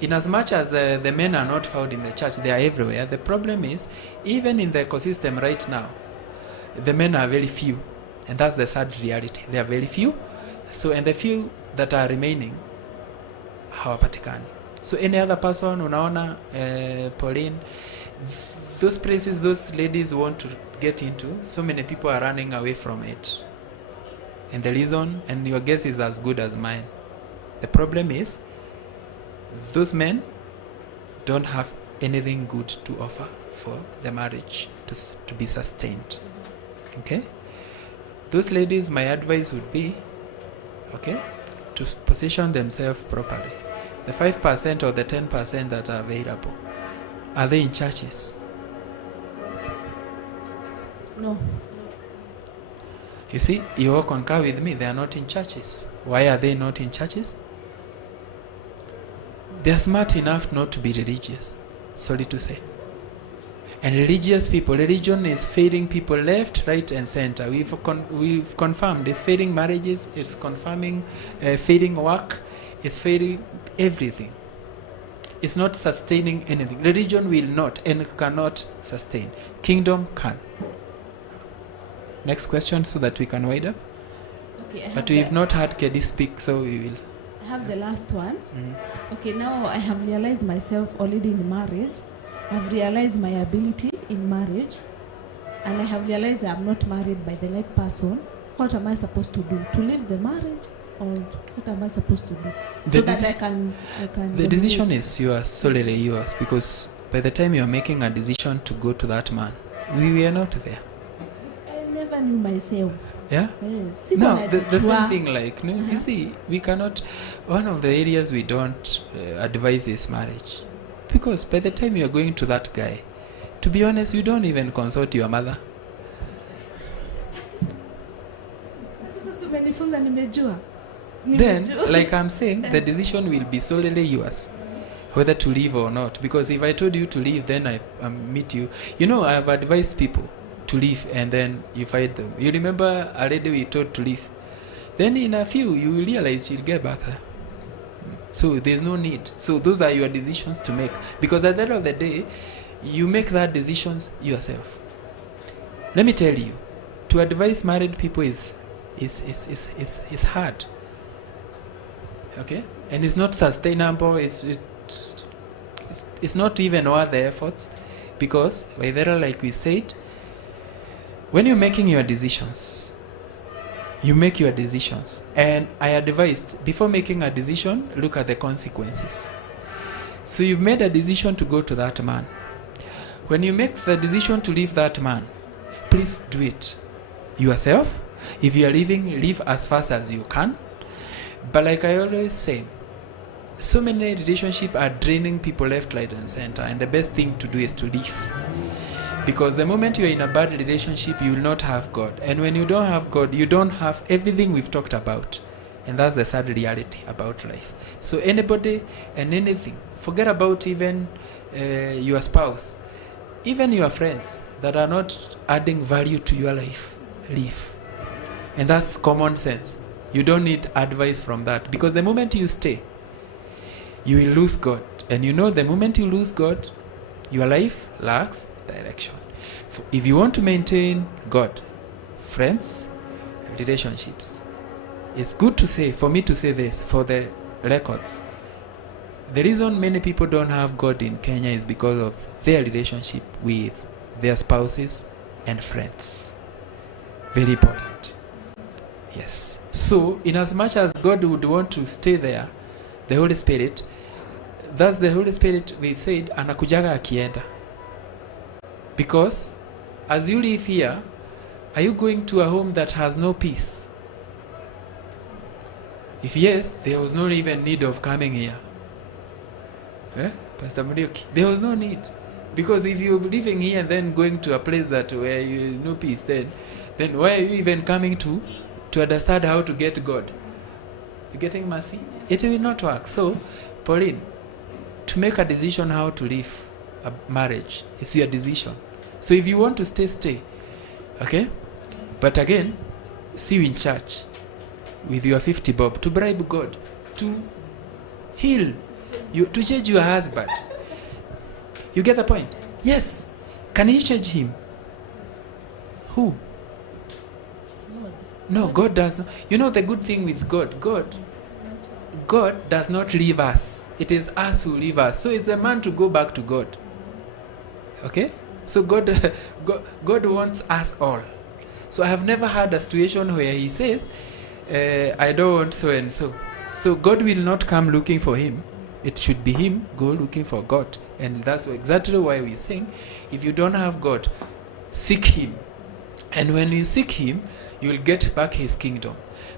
In as much as the men are not found in the church, they are everywhere. The problem is, even in the ecosystem right now, the men are very few. And that's the sad reality. They are very few. So, and the few that are remaining, hawapatikani. So any other person, unaona, Pauline, those places those ladies want to get into, so many people are running away from it. And the reason, and your guess is as good as mine. The problem is, those men don't have anything good to offer for the marriage to be sustained. Okay? Those ladies, my advice would be, okay, to position themselves properly. The 5% or the 10% that are available, are they in churches? No. You see, you all concur with me, they are not in churches. Why are they not in churches? They are smart enough not to be religious, sorry to say. And religious people, religion is failing people left, right, and center. We've confirmed it's failing marriages, it's confirming failing work, it's failing everything. It's not sustaining anything. Religion will not and cannot sustain. Kingdom can. Next question so that we can wind up. Okay, But we've not had Kedi speak, so we will. I have the last one. Okay, now I have realized myself already in marriage. I have realized my ability in marriage. And I have realized I am not married by the right person. What am I supposed to do? To leave the marriage? Or what am I supposed to do? The So that I can The decision is yours, solely yours, because by the time you are making a decision to go to that man, we were not there. I never knew myself. Yeah? Yes. No, the same thing, like, no, you see, we cannot, one of the areas we don't advise is marriage. Because by the time you are going to that guy, to be honest, you don't even consult your mother. Then, like I'm saying, the decision will be solely yours, whether to leave or not. Because if I told you to leave, then I meet you. You know, I have advised people to leave and then you fight them. You remember a lady we told to leave. Then in a few, you will realize she'll get back there. So there's no need. So those are your decisions to make. Because at the end of the day, you make that decisions yourself. Let me tell you, to advise married people is hard. Okay? And it's not sustainable. It's not even worth the efforts. Because, like we said, when you're making your decisions, you make your decisions. And I advised, before making a decision, look at the consequences. So you've made a decision to go to that man. When you make the decision to leave that man, please do it yourself. if you are leaving, leave as fast as you can. But like I always say, so many relationships are draining people left, right, and center, and the best thing to do is to leave. Because the moment you are in a bad relationship, you will not have God. And when you don't have God, you don't have everything we've talked about. And that's the sad reality about life. So anybody and anything, forget about even your spouse, even your friends that are not adding value to your life, leave. And that's common sense. You don't need advice from that. Because the moment you stay, you will lose God. And you know the moment you lose God, your life lacks direction. If you want to maintain God, friends, relationships, it's good to say, for me to say this, for the records, the reason many people don't have God in Kenya is because of their relationship with their spouses and friends. Very important. Yes. So, in as much as God would want to stay there, the Holy Spirit, that's the Holy Spirit we said, anakujaga akienda. Because as you live here, are you going to a home that has no peace? If yes, there was no even need of coming here. Pastor Murioki, there was no need. Because if you're living here and then going to a place that where you no peace, then why are you even coming to understand how to get God? You getting mercy? It will not work. So, Pauline, to make a decision how to live a marriage, it's your decision. So if you want to stay, stay. Okay? But again, see you in church with your 50 bob to bribe God, to heal you, to change your husband. You get the point? Yes. Can he change him? Who? No, God does not. You know the good thing with God, God does not leave us. It is us who leave us. So it's the man to go back to God. Okay? So God wants us all. So I have never had a situation where he says, I don't want so and so. So God will not come looking for him. It should be him go looking for God. And that's exactly why we sing, if you don't have God, seek him. And when you seek him, you will get back his kingdom.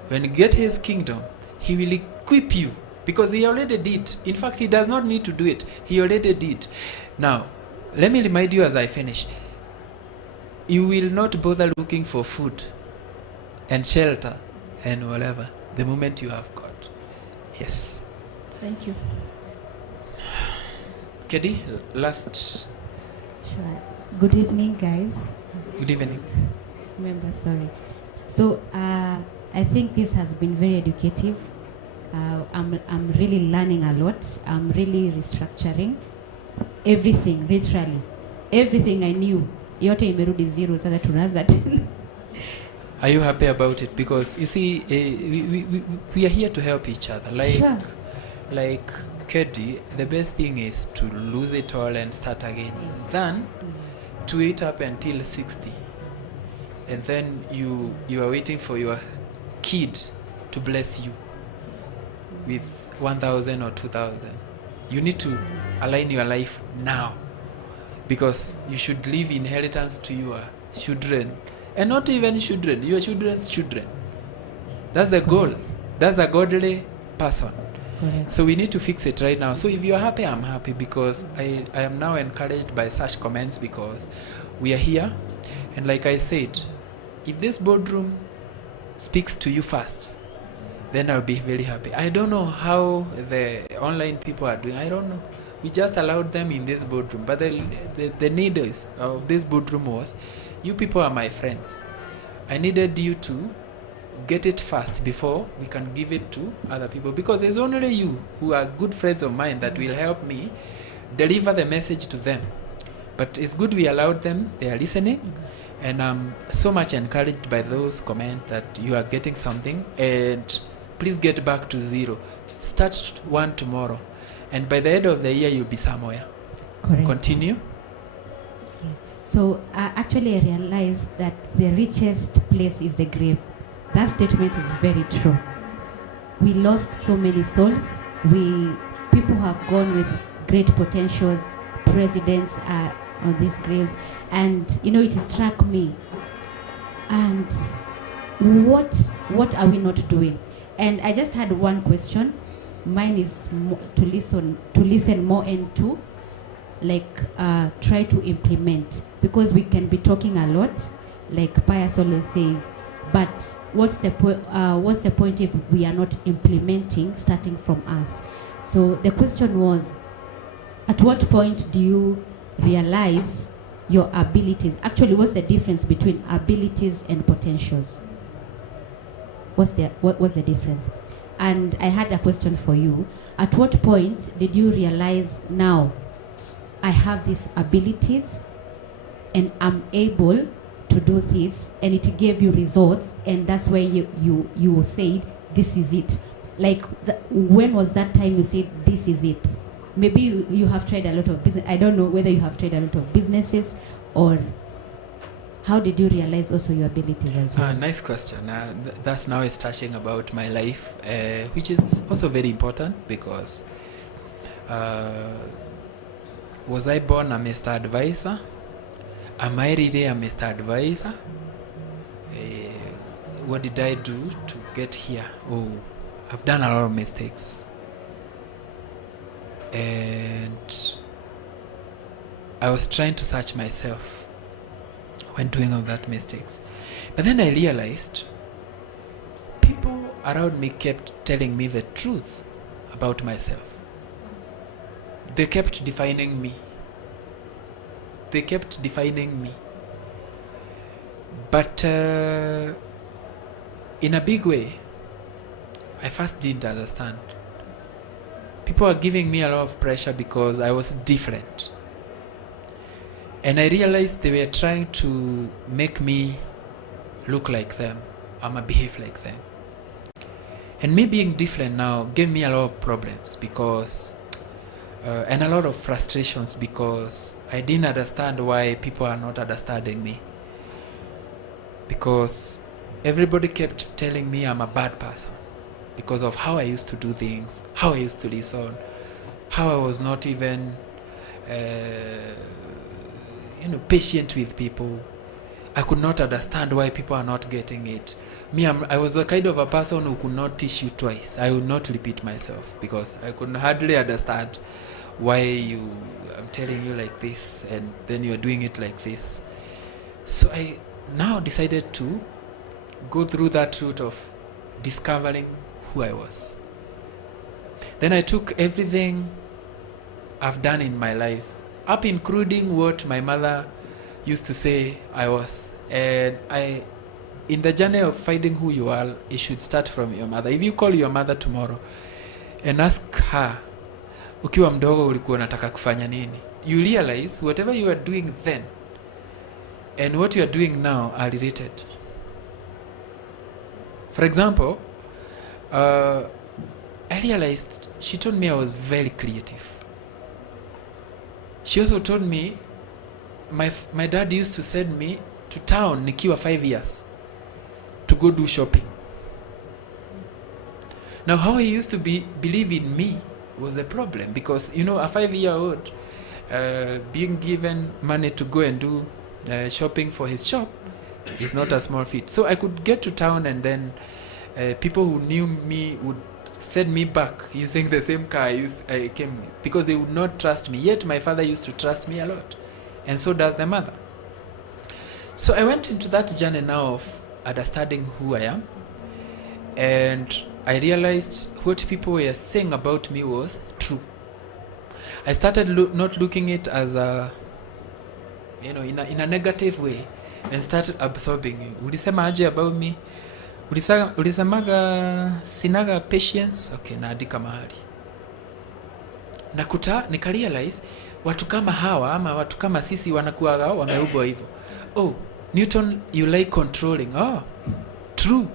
When you get his kingdom, he will equip you. Because he already did. In fact, he does not need to do it. He already did. Now, let me remind you as I finish. You will not bother looking for food and shelter and whatever the moment you have God. Yes. Thank you. Kedi, last. Sure. Good evening, guys. Good evening. Remember, sorry. So I think this has been very educative. I'm really learning a lot. I'm really restructuring everything, literally. Everything I knew. Yote imerudi zero, sasa tunaanza tena. Are you happy about it? Because you see, we are here to help each other. Like Kedi, the best thing is to lose it all and start again, than to wait up until 60, and then you are waiting for your kid to bless you with 1,000 or 2,000. You need to align your life now, because you should leave inheritance to your children, and not even children, your children's children. That's the goal. That's a godly person. Correct. So we need to fix it right now. So if you're happy, I'm happy, because I am now encouraged by such comments, because we are here. And like I said, if this boardroom speaks to you first, then I'll be very happy. I don't know how the online people are doing. I don't know. We just allowed them in this boardroom. But the need of this boardroom was, you people are my friends. I needed you to get it fast before we can give it to other people, because it's only you who are good friends of mine that will help me deliver the message to them. But it's good we allowed them. They are listening. And I'm so much encouraged by those comments that you are getting something. And please get back to zero. Start one tomorrow. And by the end of the year, you'll be somewhere. Correct. Continue. Okay. So actually I realized that the richest place is the grave. That statement is very true. We lost so many souls. People have gone with great potentials. Presidents are on these graves. And, it struck me. And what are we not doing? And I just had one question. Mine is to listen more and to try to implement, because we can be talking a lot, like Pius always says, but what's the point if we are not implementing, starting from us? So the question was, at what point do you realize your abilities? Actually, what's the difference between abilities and potentials? What's the difference? And I had a question for you. At what point did you realize, now I have these abilities and I'm able to do this, and it gave you results, and that's where you said, this is it? When was that time you said, this is it? Maybe you have tried a lot of business. I don't know whether you have tried a lot of businesses, or how did you realize also your abilities as well? Nice question. That's now is touching about my life, which is also very important, because was I born a Mr. Advisor? Am I really a Mr. Advisor? What did I do to get here? Oh, I've done a lot of mistakes. And I was trying to search myself when doing all that mistakes. But then I realized people around me kept telling me the truth about myself. They kept defining me. But in a big way, I first didn't understand. People were giving me a lot of pressure because I was different. And I realized they were trying to make me look like them, behave like them. And me being different now gave me a lot of problems, because and a lot of frustrations, because I didn't understand why people are not understanding me. Because everybody kept telling me I'm a bad person because of how I used to do things, how I used to listen, how I was not even patient with people. I could not understand why people are not getting it. I was the kind of a person who could not teach you twice. I would not repeat myself, because I could hardly understand why I'm telling you like this and then you're doing it like this. So I now decided to go through that route of discovering who I was. Then I took everything I've done in my life, up including what my mother used to say I was. And in the journey of finding who you are, it should start from your mother. If you call your mother tomorrow and ask her, ukiwa mdogo ulikuwa unataka kufanya nini, you realize whatever you are doing then and what you are doing now are related. For example, I realized she told me I was very creative. She also told me my dad used to send me to town nikiwa 5 years to go do shopping. Now how he used to believe in me was a problem, because a 5-year-old being given money to go and do shopping for his shop is not a small feat. So I could get to town, and then people who knew me would send me back using the same car I came with, because they would not trust me. Yet my father used to trust me a lot, and so does the mother. So I went into that journey now of understanding who I am, and I realized what people were saying about me was true. I started not looking it as a, in a negative way, and started absorbing it. Ulisema aje about me? Ulisemaga sinaga patience? Okay, naandika mahali. Nika realize watu kama hawa ama watu kama sisi wanakuwa wameubwa hivyo. Oh, Newton, you like controlling. Oh, true.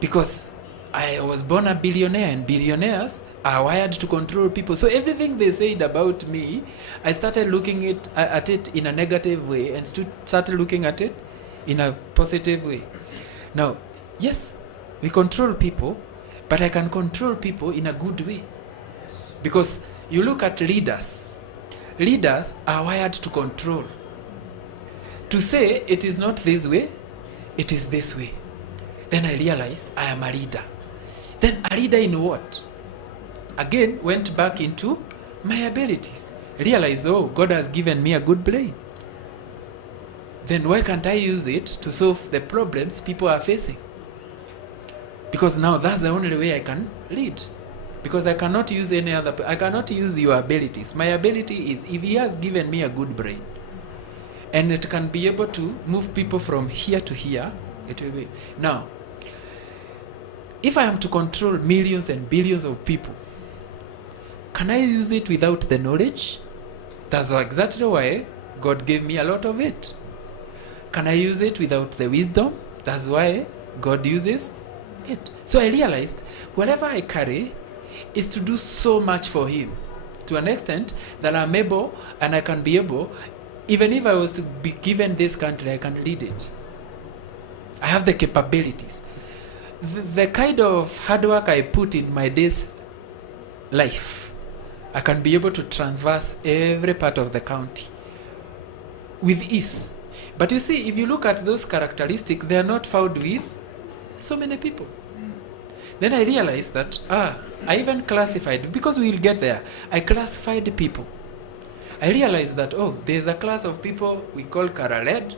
Because I was born a billionaire, and billionaires are wired to control people. So everything they said about me, I started looking at it in a negative way, and started looking at it in a positive way. Now, yes, we control people, but I can control people in a good way. Because you look at leaders. Leaders are wired to control. To say it is not this way, it is this way. Then I realized I am a leader. Then a leader in what? Again, went back into my abilities. Realized, oh, God has given me a good brain. Then why can't I use it to solve the problems people are facing? Because now that's the only way I can lead. Because I cannot use I cannot use your abilities. My ability is, if he has given me a good brain, and it can be able to move people from here to here, it will be. Now, if I am to control millions and billions of people, can I use it without the knowledge? That's exactly why God gave me a lot of it. Can I use it without the wisdom? That's why God uses it. So I realized whatever I carry is to do so much for him, to an extent that I'm able, and I can be able, even if I was to be given this country, I can lead it. I have the capabilities. The kind of hard work I put in my day's life, I can be able to traverse every part of the county with ease. But you see, if you look at those characteristics, they are not found with so many people. Then I realized that, I even classified, because we will get there, I classified people. I realized that, oh, there's a class of people we call color red,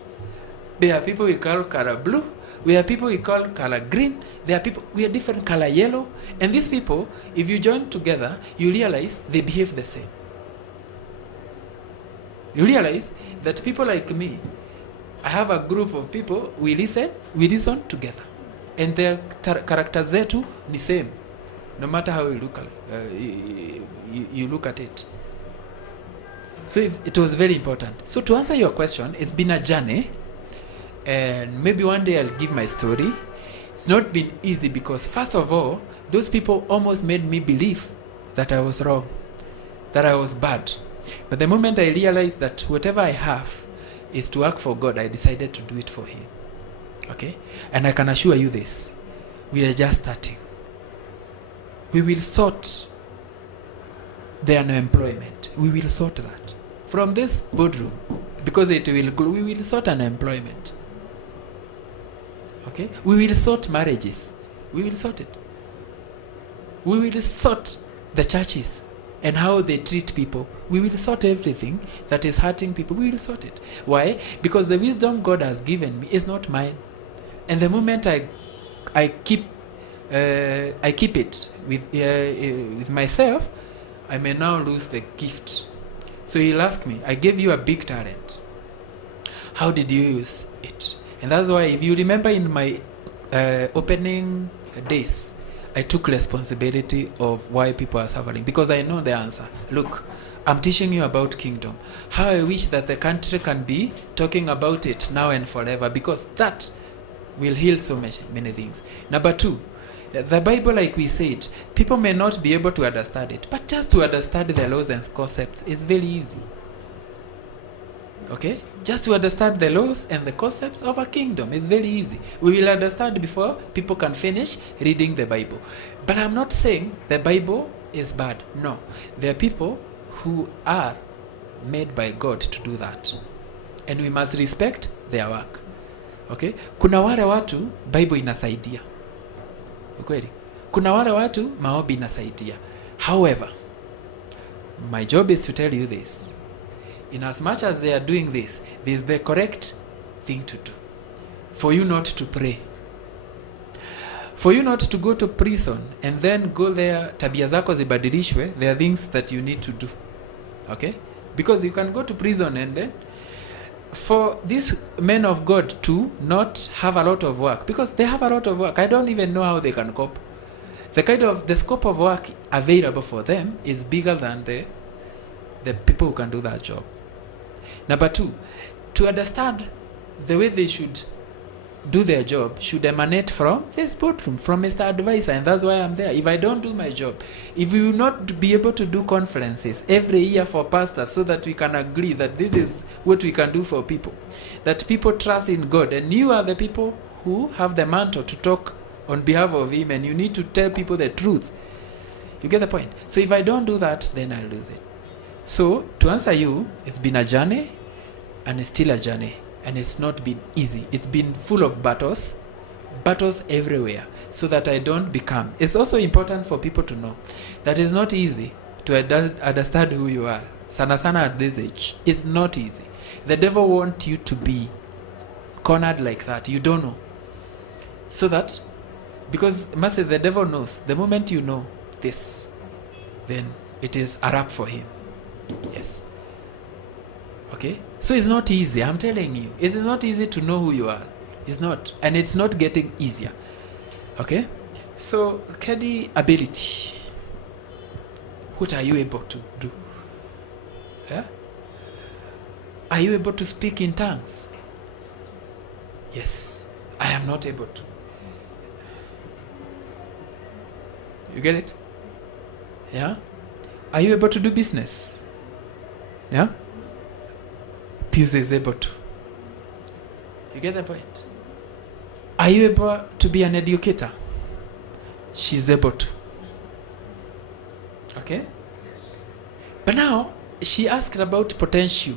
there are people we call color blue, we are people we call color green, there are people, we are different color yellow, and these people, if you join together, you realize they behave the same. You realize that people like me, I have a group of people, we listen together. And their character zetu ni same, no matter how you look you look at it. So it was very important. So to answer your question, it's been a journey, and maybe one day I'll give my story. It's not been easy because, first of all, those people almost made me believe that I was wrong, that I was bad. But the moment I realized that whatever I have is to work for God, I decided to do it for him. Okay? And I can assure you this, we are just starting. We will sort the unemployment. We will sort that from this boardroom, because we will sort unemployment. Okay? We will sort marriages. We will sort it. We will sort the churches and how they treat people. We will sort everything that is hurting people. We will sort it. Why? Because the wisdom God has given me is not mine. And the moment I keep it with myself, I may now lose the gift. So he'll ask me, I gave you a big talent. How did you use it? And that's why, if you remember in my opening days, I took responsibility of why people are suffering, because I know the answer. Look, I'm teaching you about kingdom. How I wish that the country can be talking about it now and forever, because that will heal so many things. Number two, the Bible, like we said, people may not be able to understand it, but just to understand the laws and concepts is very easy. Okay? Just to understand the laws and the concepts of a kingdom is very easy. We will understand before people can finish reading the Bible. But I'm not saying the Bible is bad. No. There are people who are made by God to do that. And we must respect their work. Okay? Kuna wale watu Bible inasaidia. Ukweli? Kuna wale watu maombi inasaidia. However, my job is to tell you this. In as much as they are doing this, this is the correct thing to do. For you not to pray. For you not to go to prison and then go there, tabia zako zibadilishwe, there are things that you need to do. Okay? Because you can go to prison and then, for these men of God to not have a lot of work, because they have a lot of work. I don't even know how they can cope. The scope of work available for them is bigger than the people who can do that job. Number two, to understand the way they should do their job should emanate from this boardroom, from Mr. Advisor, and that's why I'm there. If I don't do my job, if we will not be able to do conferences every year for pastors so that we can agree that this is what we can do for people, that people trust in God, and you are the people who have the mantle to talk on behalf of him, and you need to tell people the truth. You get the point? So if I don't do that, then I'll lose it. So to answer you, it's been a journey, and it's still a journey. And it's not been easy. It's been full of battles, battles everywhere so that I don't become. It's also important for people to know that it's not easy to understand who you are. Sana sana at this age, it's not easy. The devil wants you to be cornered like that. You don't know. So that, because Mercy, the devil knows, the moment you know this, then it is a wrap for him. Yes. Okay? So it's not easy, I'm telling you. It is not easy to know who you are. It's not. And it's not getting easier. Okay? So, Kedi, ability. What are you able to do? Yeah? Are you able to speak in tongues? Yes. I am not able to. You get it? Yeah? Are you able to do business? Yeah? Pius is able to. You get the point? Are you able to be an educator? She's able to. Okay? But now, she asked about potential.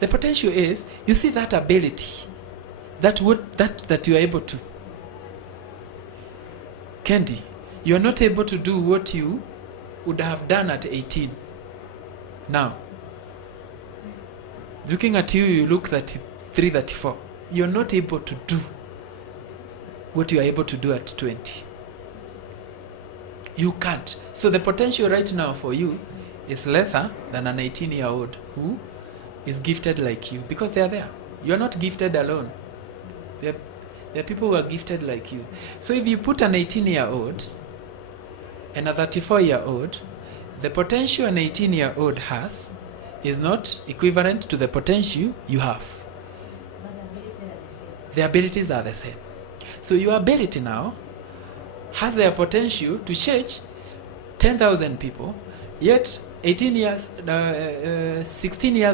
The potential is, you see that ability, that you are able to. Candy, you are not able to do what you would have done at 18. Now, looking at you, you look 33, 34. You're not able to do what you are able to do at 20. You can't. So the potential right now for you is lesser than an 18-year-old who is gifted like you, because they are there. You're not gifted alone. There are people who are gifted like you. So if you put an 18-year-old and a 34-year-old, the potential an 18-year-old has is not equivalent to the potential you have. The abilities are the same. So your ability now has the potential to change 10,000 people, yet 16 years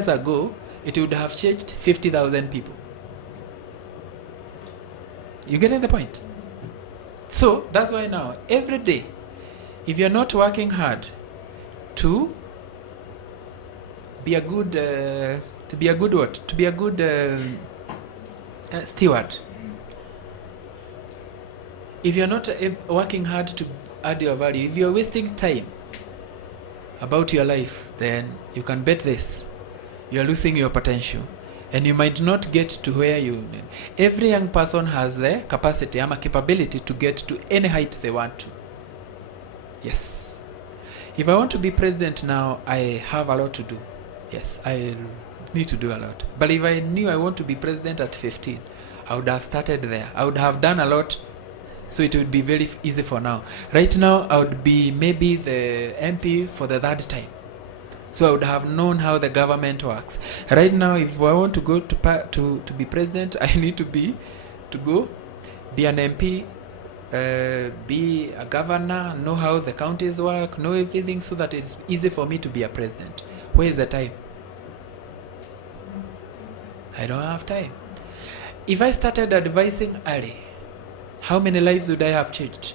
ago, it would have changed 50,000 people. You getting the point? So that's why now, every day, if you're not working hard to be a good, steward. If you're not working hard to add your value, if you're wasting time about your life, then you can bet this, you're losing your potential. And you might not get to where you... Every young person has the capacity, capability to get to any height they want to. Yes. If I want to be president now, I have a lot to do. Yes, I need to do a lot. But if I knew I want to be president at 15, I would have started there. I would have done a lot, so it would be very easy for now. Right now, I would be maybe the MP for the third time. So I would have known how the government works. Right now, if I want to go to be president, I need to be an MP, be a governor, know how the counties work, know everything, so that it's easy for me to be a president. Where is the time? I don't have time. If I started advising early, how many lives would I have changed?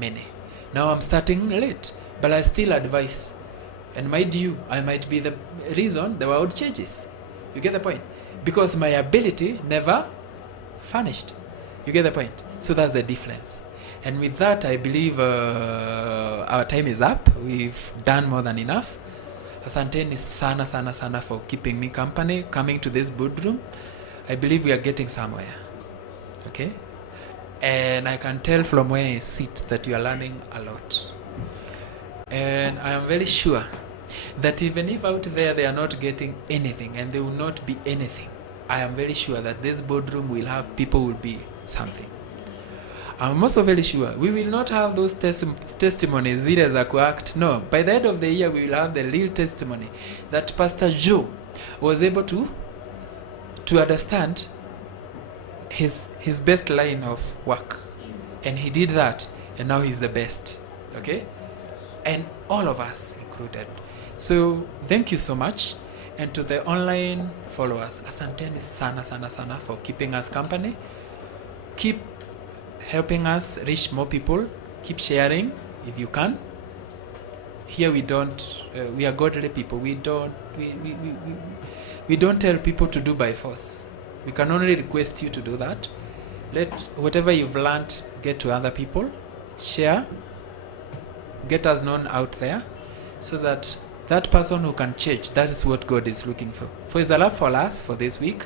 Many. Now I'm starting late, but I still advise. And mind you, I might be the reason the world changes. You get the point? Because my ability never vanished. You get the point? So that's the difference. And with that, I believe our time is up. We've done more than enough. Asanteni sana sana sana for keeping me company, coming to this boardroom. I believe we are getting somewhere. Okay? And I can tell from where I sit that you are learning a lot. And I am very sure that even if out there they are not getting anything and they will not be anything, I am very sure that this boardroom will have people who will be something. I'm also very sure we will not have those testimonies zile za kuact. No, by the end of the year we will have the real testimony that Pastor Joe was able to understand his best line of work, and he did that, and now he's the best. Okay? And all of us included. So thank you so much. And to the online followers, asanteni sana sana sana for keeping us company. Keep helping us reach more people. Keep sharing if you can. Here we don't, we are godly people. We don't tell people to do by force. We can only request you to do that. Let whatever you've learned get to other people, share, get us known out there, so that that person who can change, that is what God is looking for. For His love for us for this week.